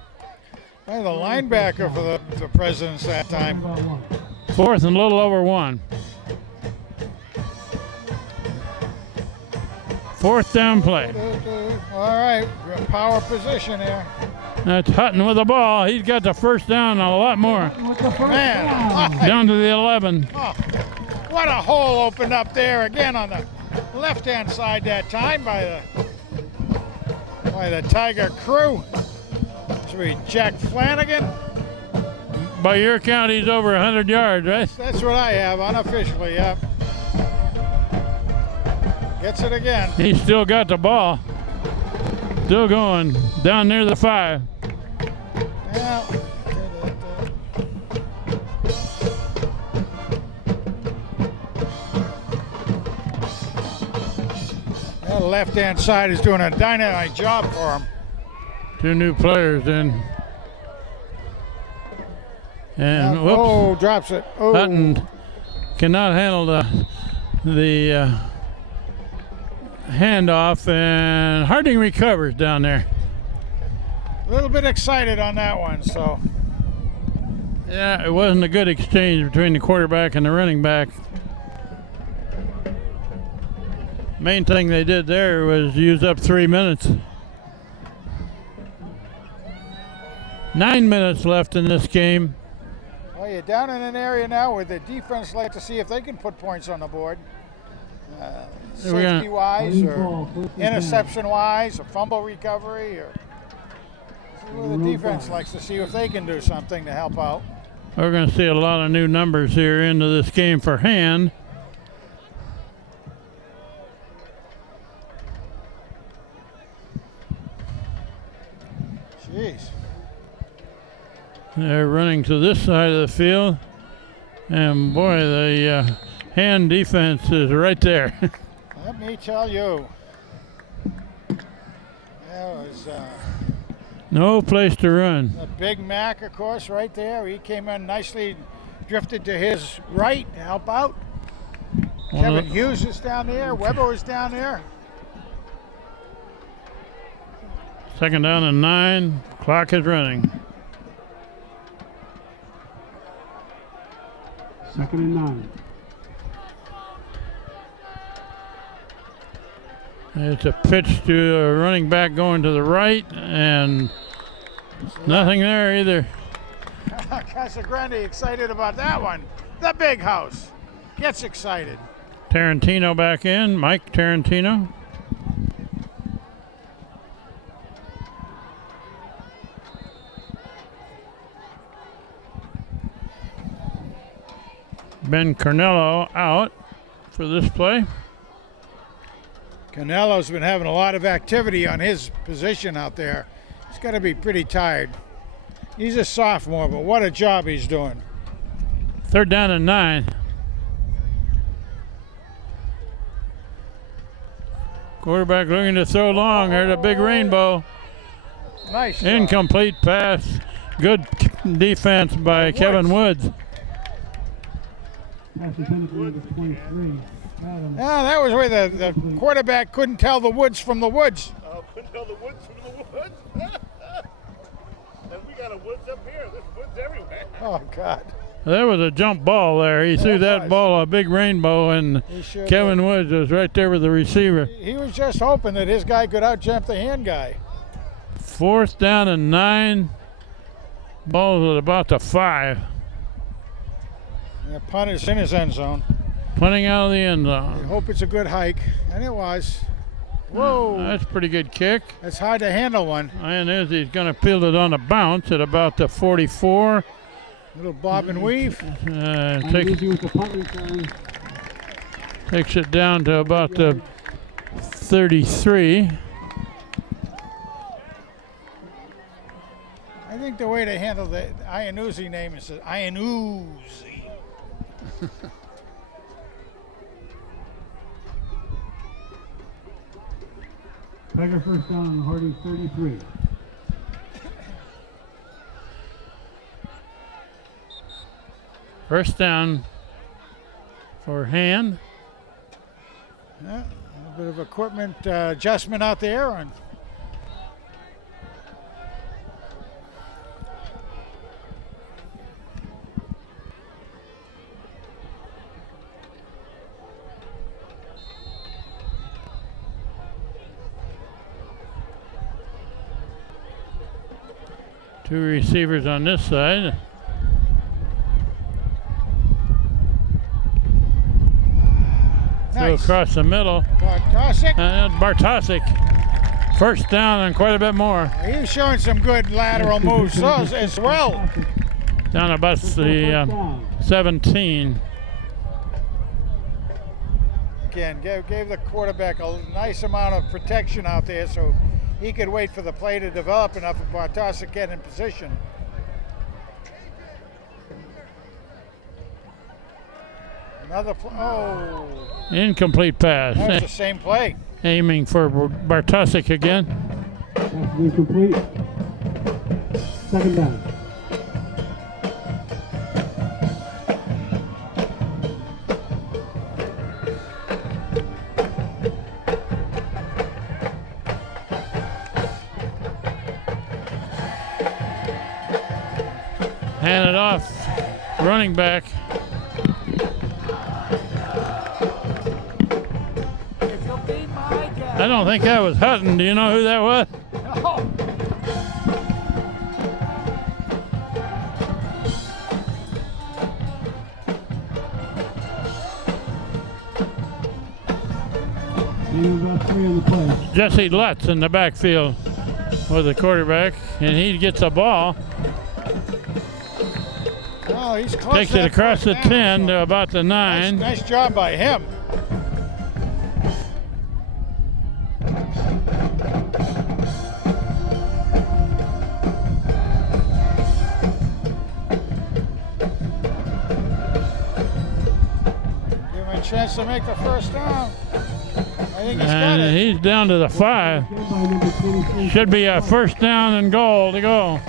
linebacker for the Presidents that time. 4th and a little over 1. 4th down play. All right, power position here. That's Hutton with the ball. He's got the 1st down and a lot more. Man, Down to the 11. oh, what a hole opened up there again on the left-hand side that time by the Tiger crew. Should be Jack Flanagan. By your count, he's over 100 yards, right? That's what I have unofficially. Yep. Gets it again. He's still got the ball. Still going down near the 5. Yeah. That left-hand side is doing a dynamite job for him. 2 new players in. And whoops, Oh, drops it. Oh. Hutton cannot handle the handoff, and Harding recovers down there. A little bit excited on that one, so. Yeah, it wasn't a good exchange between the quarterback and the running back. Main thing they did there was use up 3 minutes. 9 minutes left in this game. Well, you're down in an area now where the defense like to see if they can put points on the board. Safety-wise or interception-wise or fumble recovery, or the defense likes to see if they can do something to help out. We're going to see a lot of new numbers here into this game for Hand. Jeez. They're running to this side of the field, and boy, the Hand defense is right there. Let me tell you, that was No place to run. a Big Mac, of course, right there. He came in nicely, drifted to his right to help out. Kevin Hughes is down there. Weber was down there. 2nd down and 9. Clock is running. 2nd and 9. It's a pitch to a running back going to the right, and nothing there either. Casagrande excited about that one. The big house gets excited. Tarantino back in. Mike Tarantino. Ben Cornello out for this play. Canelo's been having a lot of activity on his position out there. He's got to be pretty tired. He's a sophomore, but what a job he's doing. 3rd down and 9. Quarterback looking to throw long. There's a big rainbow. Nice. Incomplete pass. Good defense by Kevin Woods. Pass intended for number 23. Adams. Yeah, that was where the quarterback couldn't tell the woods from the woods. Couldn't tell the woods from the woods. And we got a woods up here. There's woods everywhere. Oh, God. There was a jump ball there. He threw that ball a big rainbow, and He sure Kevin Woods was right there with the receiver. He was just hoping that his guy could out-jump the Hand guy. 4th down and 9. Ball's at about the 5. The punt is in his end zone. Punting out of the end I zone. hope it's a good hike, and it was. Whoa. That's a pretty good kick. It's hard to handle one. And he's going to field it on a bounce at about the 44. Little bob and weave. Takes With the punt return. it down to about the 33. I think the way to handle the Iannuzzi name is Iannuzzi. Tiger 1st down on the Harding 33. First down for Hand. Yeah, a little bit of equipment adjustment out there. And Two receivers on this side. Throw Nice. across the middle. Bartosik. Bartosik. First down and quite a bit more. He was showing some good lateral moves as well. Down about the 17. Again, gave the quarterback a nice amount of protection out there so he could wait for the play to develop enough for Bartosik to get in position. Another play. Oh, Incomplete pass. that was the same play. Aiming for Bartosik again. Pass is incomplete. Second down. Hand it off. Running back. I don't think that was Hutton. Do you know who that was? About 3 on the play. Jesse Lutz in the backfield with the quarterback, and he gets the ball. Oh, he's close. Takes to it that across the first down, 10 so to about the 9. Nice job by him. Give him a chance to make the first down. I think he's got And it. he's down to the 5. Again by number 23. Should be a first down and goal to go.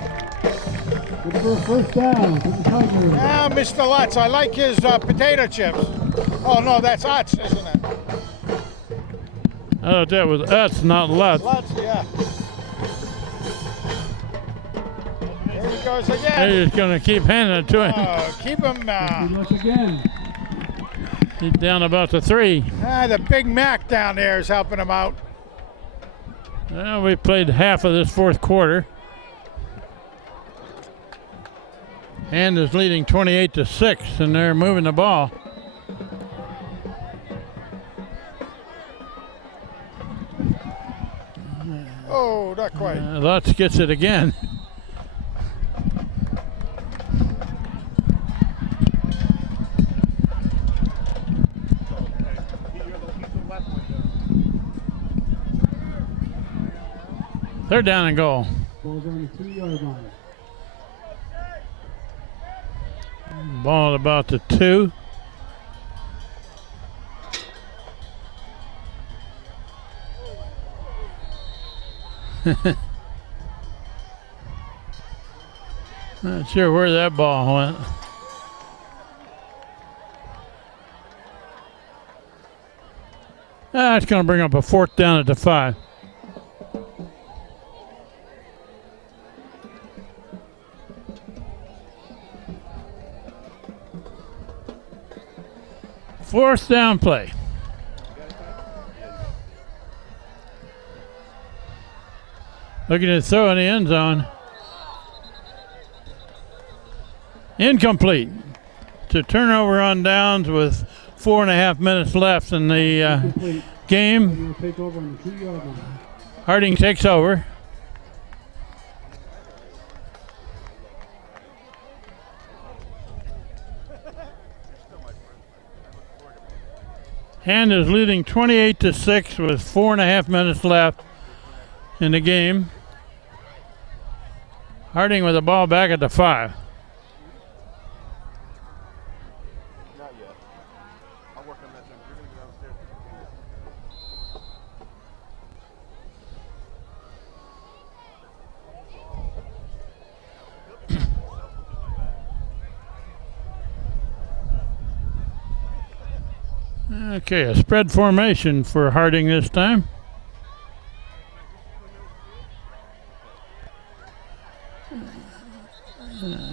Good for a first down for the Tigers. Now, Mr. Lutz, I like his potato chips. Oh, no, that's Utz, isn't it? I thought that was Utz, not Lutz. Lutz, yeah. There he goes They're again. just going to keep handing it to him. Oh, keep him. Good luck again. He's down about the 3. The Big Mac down there is helping him out. Well, we played half of this fourth quarter. And is leading 28-6, and they're moving the ball. Oh, not quite. Lutz gets it again. They're down and goal. Ball's on the 2-yard line. Ball at about the 2. Not sure where that ball went. It's going to bring up a 4th down at the 5. Fourth down play. Looking to throw in the end zone. Incomplete. It's a turnover on downs with 4.5 minutes left in the Complete. game. He'll take over on the 2-yard line. Harding takes over. Hand is leading 28-6 with 4.5 minutes left in the game. Harding with the ball back at the 5. Not yet. I'll work on that. You're going to go downstairs. Okay, a spread formation for Harding this time.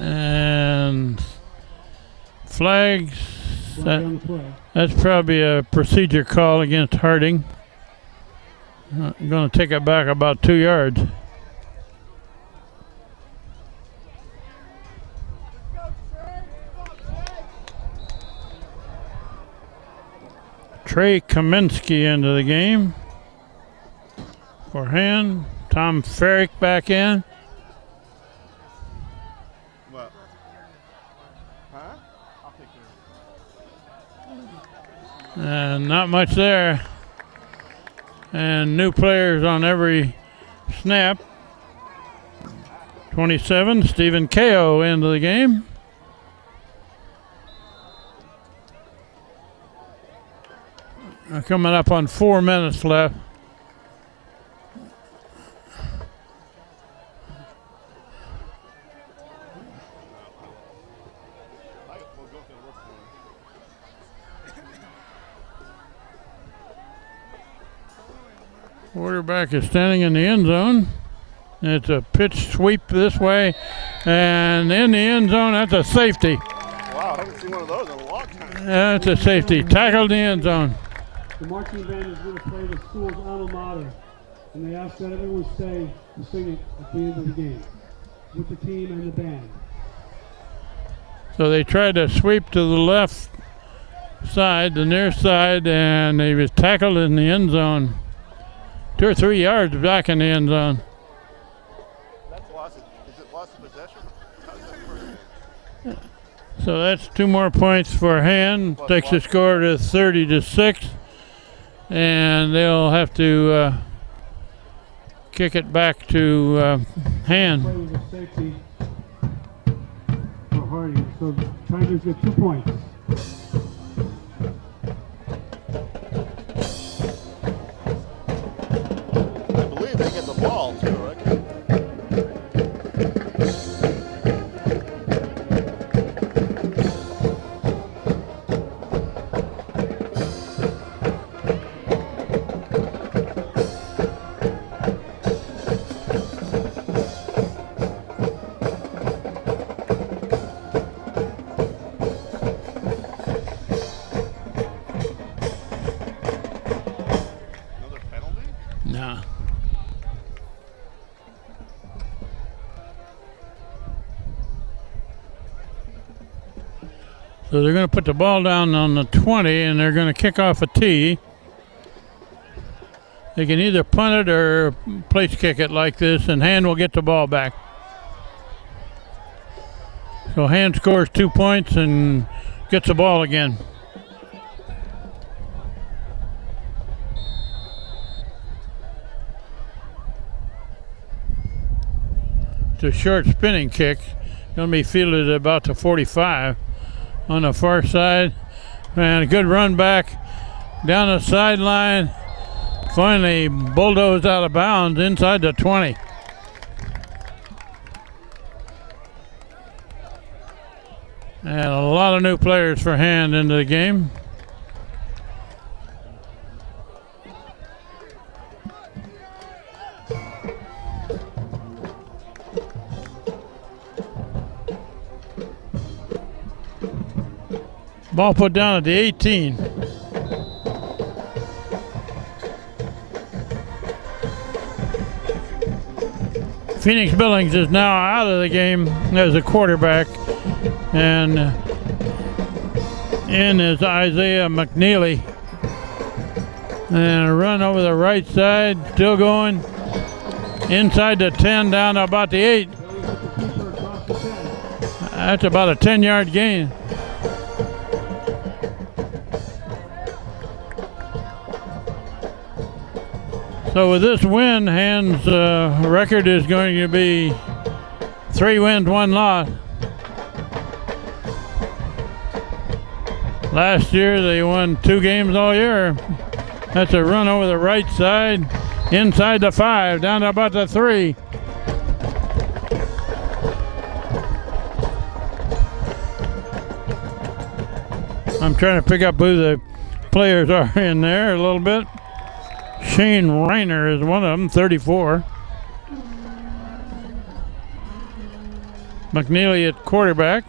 And flags. Flag on the play. That's probably a procedure call against Harding. Going to take it back about 2 yards. Trey Kaminsky into the game. For hand. Tom Ferrick back in. What? Huh? I'll take And not much there. And new players on every snap. 27, Stephen Ko into the game. Coming up on 4 minutes left. Quarterback is standing in the end zone. It's a pitch sweep this way, and in the end zone, that's a safety. Wow, I haven't seen one of those in a long time. That's a safety. Tackled the end zone. The marching band is going to play the school's alma mater, and they ask that everyone stay to sing it at the end of the game with the team and the band. So they tried to sweep to the left side, the near side, and he was tackled in the end zone. 2 or 3 yards back in the end zone. That's loss of, is it loss of possession? How does that work? So that's 2 more points for Hand. Takes the score to 30-6. And they'll have to kick it back to Hand. Play with a safety for Harding. So Tigers get 2 points. I believe they get the ball too, right? Another penalty? No. So they're going to put the ball down on the 20, and they're going to kick off a tee. They can either punt it or place kick it like this, and Hand will get the ball back. So Hand scores 2 points and gets the ball again. It's a short spinning kick. Going to be fielded at about the 45 on the far side. And a good run back down the sideline. Finally bulldozed out of bounds inside the 20. And a lot of new players for Hand into the game. Ball put down at the 18. Phoenix Billings is now out of the game as a quarterback, and in is Isaiah McNeely. And a run over the right side, still going inside the 10, down to about the 8. That's about a 10-yard gain. So with this win, Hand's record is going to be 3 wins, 1 loss. Last year they won 2 games all year. That's a run over the right side, inside the 5, down to about the 3. I'm trying to pick up who the players are in there a little bit. Shane Reiner is one of them, 34. McNeely at quarterback.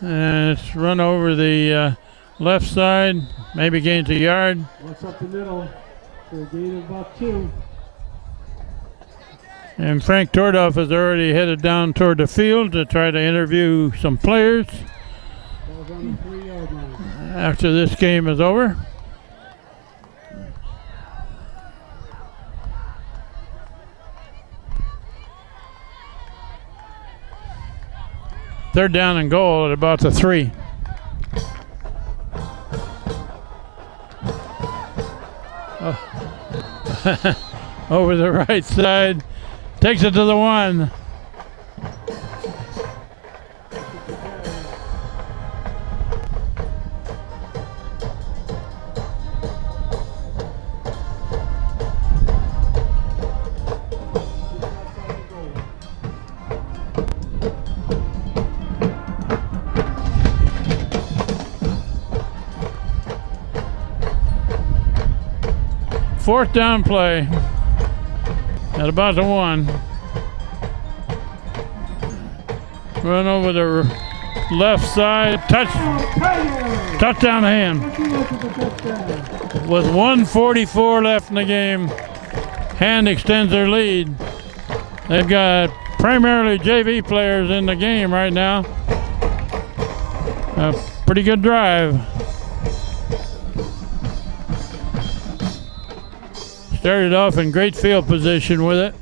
And it's run over the left side, maybe gains a yard. What's up the middle for a gain of about 2. And Frank Tordoff has already headed down toward the field to try to interview some players. Ball's on the 3-yard line. after this game is over. Third down and goal at about the 3. Oh. Over the right side. Takes it to the 1. Fourth down play at about the 1. Run over the left side, touchdown hand. With 1:44 left in the game, Hand extends their lead. They've got primarily JV players in the game right now. A pretty good drive. Started off in great field position with it.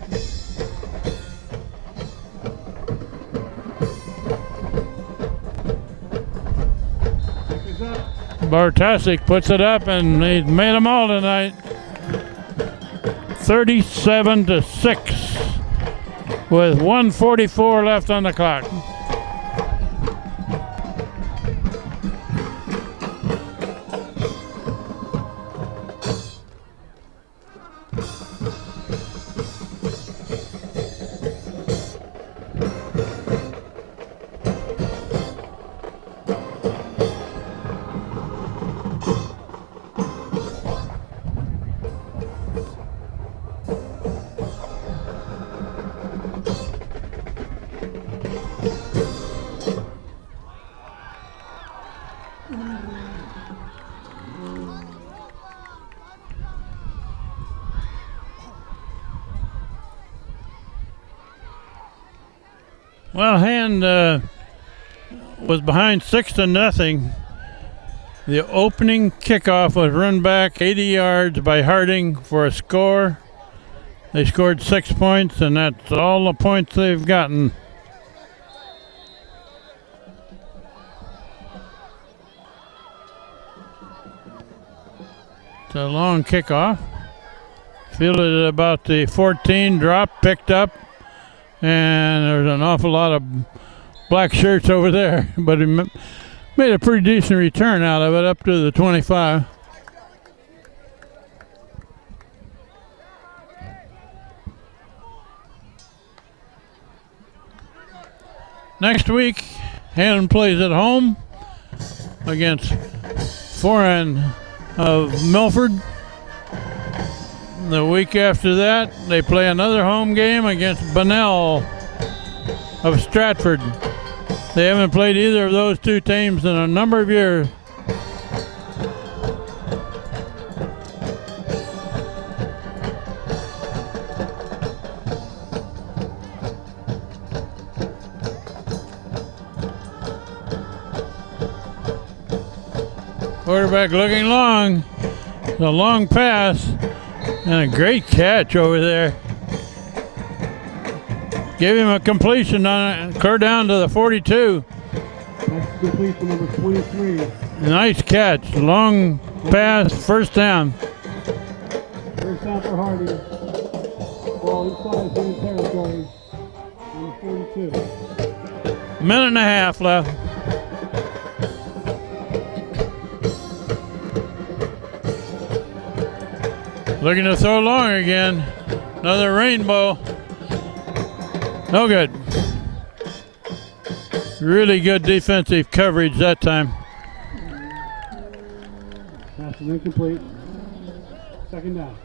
Bartosik puts it up, and they made them all tonight. 37-6 with 1:44 left on the clock. Well, Hand was behind 6-0. The opening kickoff was run back 80 yards by Harding for a score. They scored 6 points, and that's all the points they've gotten. It's a long kickoff. Fielded at about the 14, dropped, picked up. And there's an awful lot of black shirts over there, but he made a pretty decent return out of it up to the 25. Next week, Hand plays at home against Foran of Milford. The week after that, they play another home game against Bunnell of Stratford. They haven't played either of those two teams in a number of years. Quarterback looking long. It's a long pass. And a great catch over there. Give him a completion on it, clear down to the 42. That's complete for number 23. Nice catch, long pass, first down. First down for Harding. Ball inside his own territory on the 42. Minute and a half left. Looking to throw long again. Another rainbow. No good. Really good defensive coverage that time. Pass is incomplete. Second down.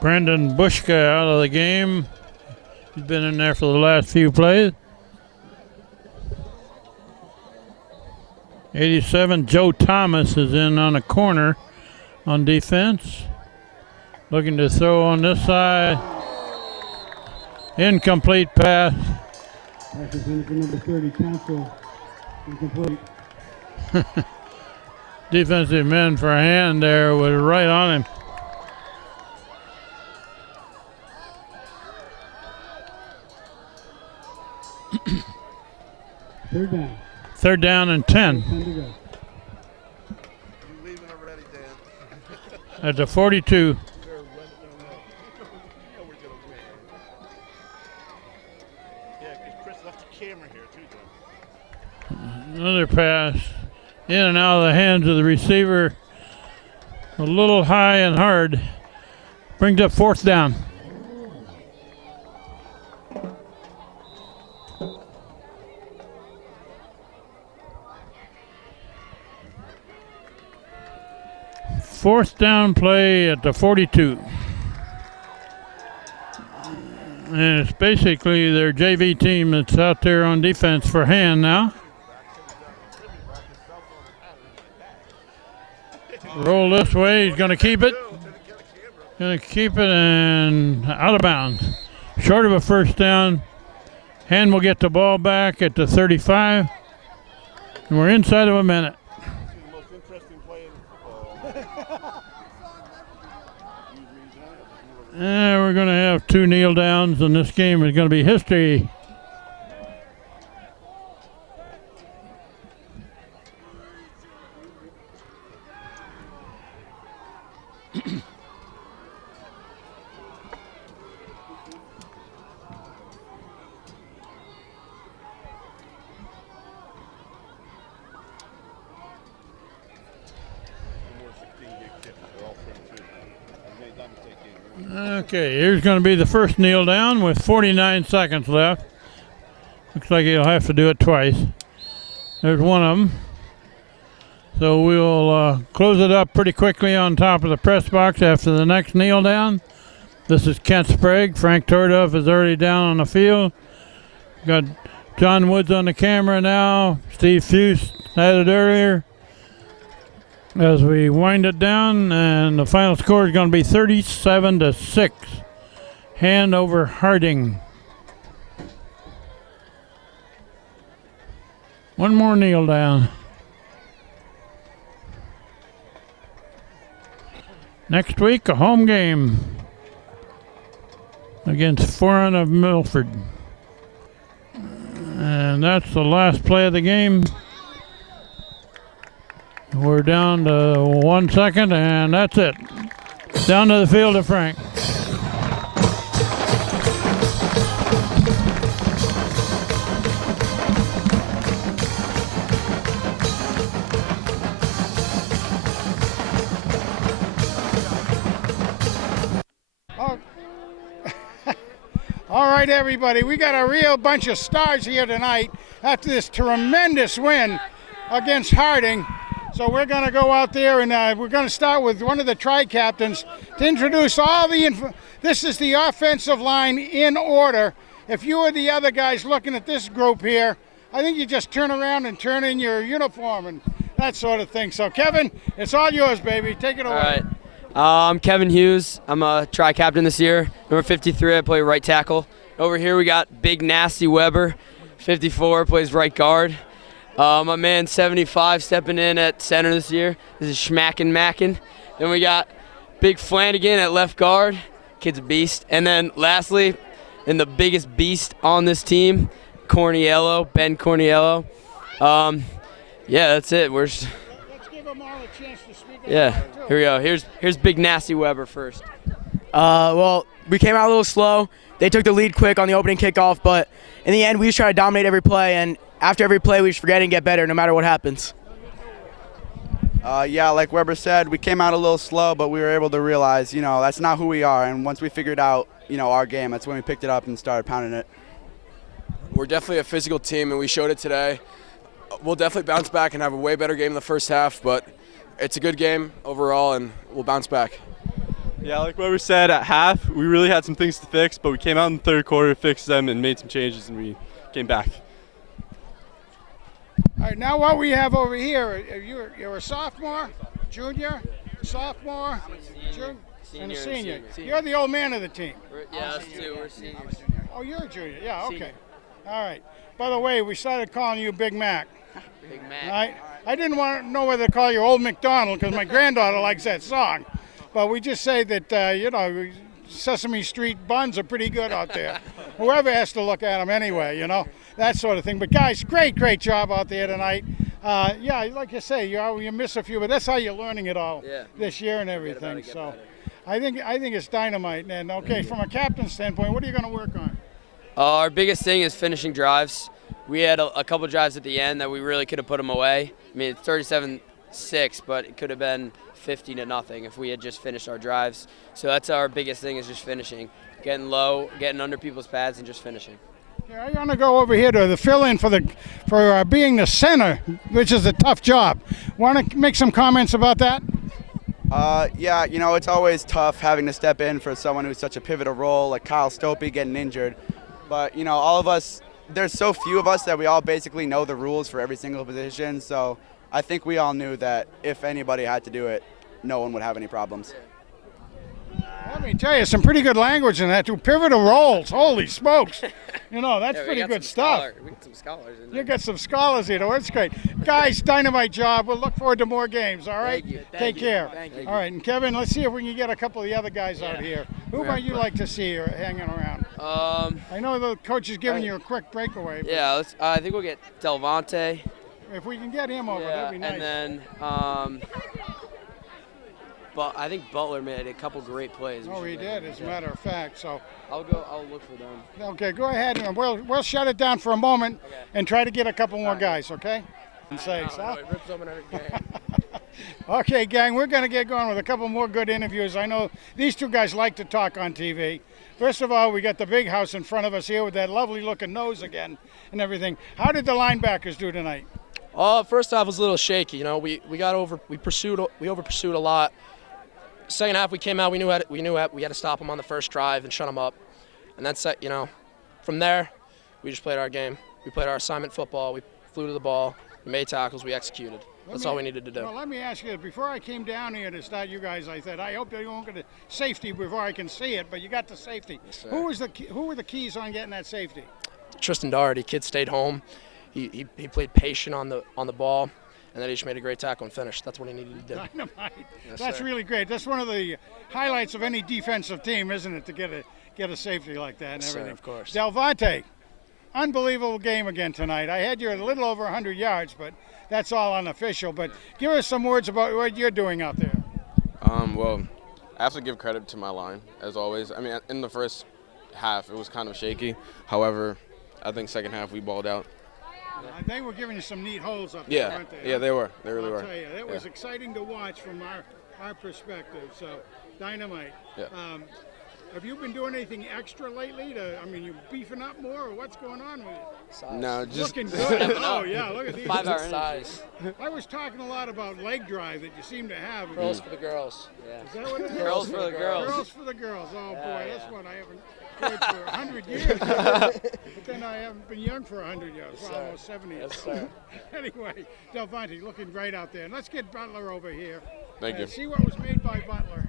Brendan Bushka out of the game. He's been in there for the last few plays. 87, Joe Thomas is in on a corner on defense. Looking to throw on this side. Incomplete pass. Pass is in for number 30, Council. Incomplete. Defensive men for a hand there was right on him. Third down. Third down and 10. 10 to go. At the 42. Another pass in and out of the hands of the receiver. A little high and hard. Brings up fourth down. Fourth down play at the 42. And it's basically their JV team that's out there on defense for hand now. Roll this way, he's going to keep it. Going to keep it and out of bounds. Short of a first down. Hand will get the ball back at the 35. And we're inside of a minute. We're going to have 2 kneel downs, and this game is going to be history. Okay, here's going to be the first kneel down with 49 seconds left. Looks like he'll have to do it twice. There's one of them. So we'll close it up pretty quickly on top of the press box after the next kneel down. This is Kent Sprague. Frank Tordoff is already down on the field. Got John Woods on the camera now. Steve Fuse had it earlier. As we wind it down, and the final score is going to be 37-6. Hand over Harding. One more kneel down. Next week, a home game against Foreign of Milford. And that's the last play of the game. We're down to 1 second, and that's it. Down to the field of Frank. All right, everybody, we got a real bunch of stars here tonight after this tremendous win against Harding. So we're going to go out there, and we're going to start with one of the tri-captains to introduce all the this is the offensive line in order. If you were the other guys looking at this group here, I think you just turn around and turn in your uniform and that sort of thing. So, Kevin, it's all yours, baby. Take it away. All right. I'm Kevin Hughes. I'm a tri-captain this year. Number 53, I play right tackle. Over here we got Big Nasty Weber. 54, plays right guard. My man 75 stepping in at center this year. This is Schmackin' Mackin. Then we got Big Flanagan at left guard. Kid's a beast. And then lastly, and the biggest beast on this team, Corniello, Ben Corniello. Yeah, that's it. Let's give them all a chance to speak. Yeah, here we go. Here's Big Nasty Weber first. Well, we came out a little slow. They took the lead quick on the opening kickoff, but in the end, we just try to dominate every play, and after every play, we just forget and get better no matter what happens. Yeah, like Weber said, we came out a little slow, but we were able to realize, that's not who we are. And once we figured out, our game, that's when we picked it up and started pounding it. We're definitely a physical team, and we showed it today. We'll definitely bounce back and have a way better game in the first half, but it's a good game overall, and we'll bounce back. Yeah, like Weber said, at half, we really had some things to fix, but we came out in the third quarter, fixed them, and made some changes, and we came back. All right, now what we have over here, you're a sophomore, junior, sophomore, and a senior. You're the old man of the team. Yeah, us too. We're seniors. Oh, you're a junior. Yeah, okay. Senior. All right. By the way, we started calling you Big Mac. Big Mac. I didn't want to know whether to call you Old McDonald because my granddaughter likes that song. But we just say that, Sesame Street buns are pretty good out there. Whoever has to look at them anyway, that sort of thing. But guys, great job out there tonight. Like you say, you miss a few, but that's how you're learning it all this year and everything. So I think it's dynamite. And okay, from a captain standpoint, what are you going to work on? Our biggest thing is finishing drives. We had a couple drives at the end that we really could have put them away. I mean, it's 37-6, but it could have been 50-0 if we had just finished our drives. So that's our biggest thing, is just finishing, getting low, getting under people's pads, and just finishing. Yeah, I want to go over here to the fill-in for being the center, which is a tough job. Want to make some comments about that? It's always tough having to step in for someone who's such a pivotal role, like Kyle Stopey getting injured. But, all of us, there's so few of us that we all basically know the rules for every single position. So I think we all knew that if anybody had to do it, no one would have any problems. Let me tell you, some pretty good language in that, too. Pivotal roles, holy smokes. That's pretty good stuff. We got some scholars in there. You got some scholars here, though. That's great. Guys, dynamite job. We'll look forward to more games, all right? Thank you. Take care. Thank you. All right, and Kevin, let's see if we can get a couple of the other guys out here. Who might you like to see hanging around? I know the coach is giving you a quick breakaway. Yeah, I think we'll get Delvante. If we can get him over, that'd be nice. And then but I think Butler made a couple great plays. Oh, he did, as a matter of fact. So I'll look for them. Okay, go ahead, and we'll shut it down for a moment and try to get a couple more guys, okay? Okay, gang, we're going to get going with a couple more good interviews. I know these two guys like to talk on TV. First of all, we got the big house in front of us here with that lovely looking nose again and everything. How did the linebackers do tonight? First half was a little shaky. We over pursued a lot. Second half we came out. We knew we had to stop them on the first drive and shut them up. And that's from there, we just played our game. We played our assignment football. We flew to the ball. We made tackles. We executed. That's all we needed to do. Well, let me ask you, before I came down here to start you guys, I said, I hope they won't get the safety before I can see it, but you got the safety. Yes, sir. Who were the keys on getting that safety? Tristan Doherty, kid stayed home. He played patient on the ball, and then he just made a great tackle and finished. That's what he needed to do. Dynamite. Yes, That's sir. really great. That's one of the highlights of any defensive team, isn't it, to get a safety like that and Yes, sir, everything. of course. Delvante, unbelievable game again tonight. I had you a little over 100 yards, but that's all unofficial. But give us some words about what you're doing out there. Well, I have to give credit to my line, as always. I mean, in the first half, it was kind of shaky. However, I think second half we balled out. They were giving you some neat holes up there, weren't they? Yeah, they were. They really were. I'll tell you, that was exciting to watch from our perspective. So, dynamite. Yeah. Have you been doing anything extra lately? You beefing up more, or what's going on with you? No, just looking good. Oh yeah, look at these. 5 hour size. I was talking a lot about leg drive that you seem to have. Girls for the girls. Yeah. Is that what it is? Girls for the girls. Girls for the girls. Oh boy, that's what I haven't heard for 100 years. But then I haven't been young for 100 years. Yes, Well, almost 70 years. Yes, sir. Anyway, Delvante looking great out there. And let's get Butler over here. Thank you. See what was made by Butler.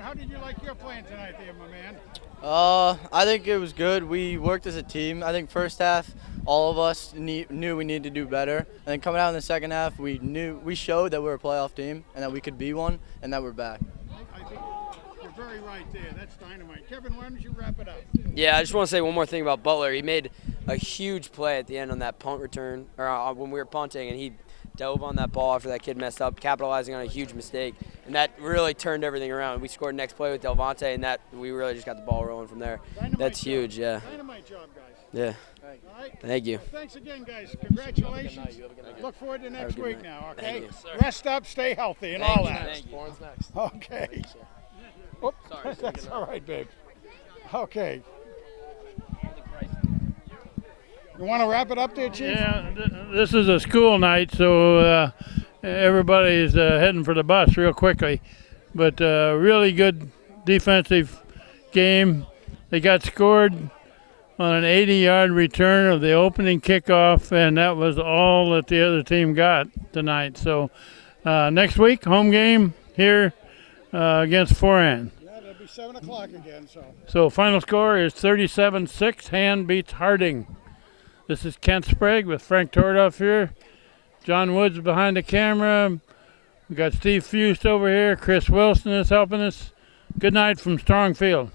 How did you like your playing tonight there, my man? I think it was good. We worked as a team. I think first half, all of us knew we needed to do better. And then coming out in the second half, we showed that we're a playoff team and that we could be one and that we're back. I think you're very right there. That's dynamite. Kevin, why don't you wrap it up? Yeah, I just want to say one more thing about Butler. He made a huge play at the end on that punt return, or when we were punting, and he dove on that ball after that kid messed up, capitalizing on a huge mistake, and that really turned everything around. We scored next play with Delvante, and that we really just got the ball rolling from there. That's huge, yeah. Dynamite job, guys. Yeah. All right. Thank you. Well, thanks again, guys. Congratulations. Look forward to next week now, okay? Thank you. Rest up, stay healthy, and all that. Next. Born's next. Okay. Oops. That's all right, babe. Okay. You want to wrap it up there, Chief? Yeah, this is a school night, so everybody's heading for the bus real quickly. But really good defensive game. They got scored on an 80-yard return of the opening kickoff, and that was all that the other team got tonight. So next week, home game here against Foran. Yeah, that'd be be 7 o'clock again, so. So final score is 37-6. Hand beats Harding. This is Kent Sprague with Frank Tordoff here. John Woods behind the camera. We got Steve Fust over here. Chris Wilson is helping us. Good night from Strongfield.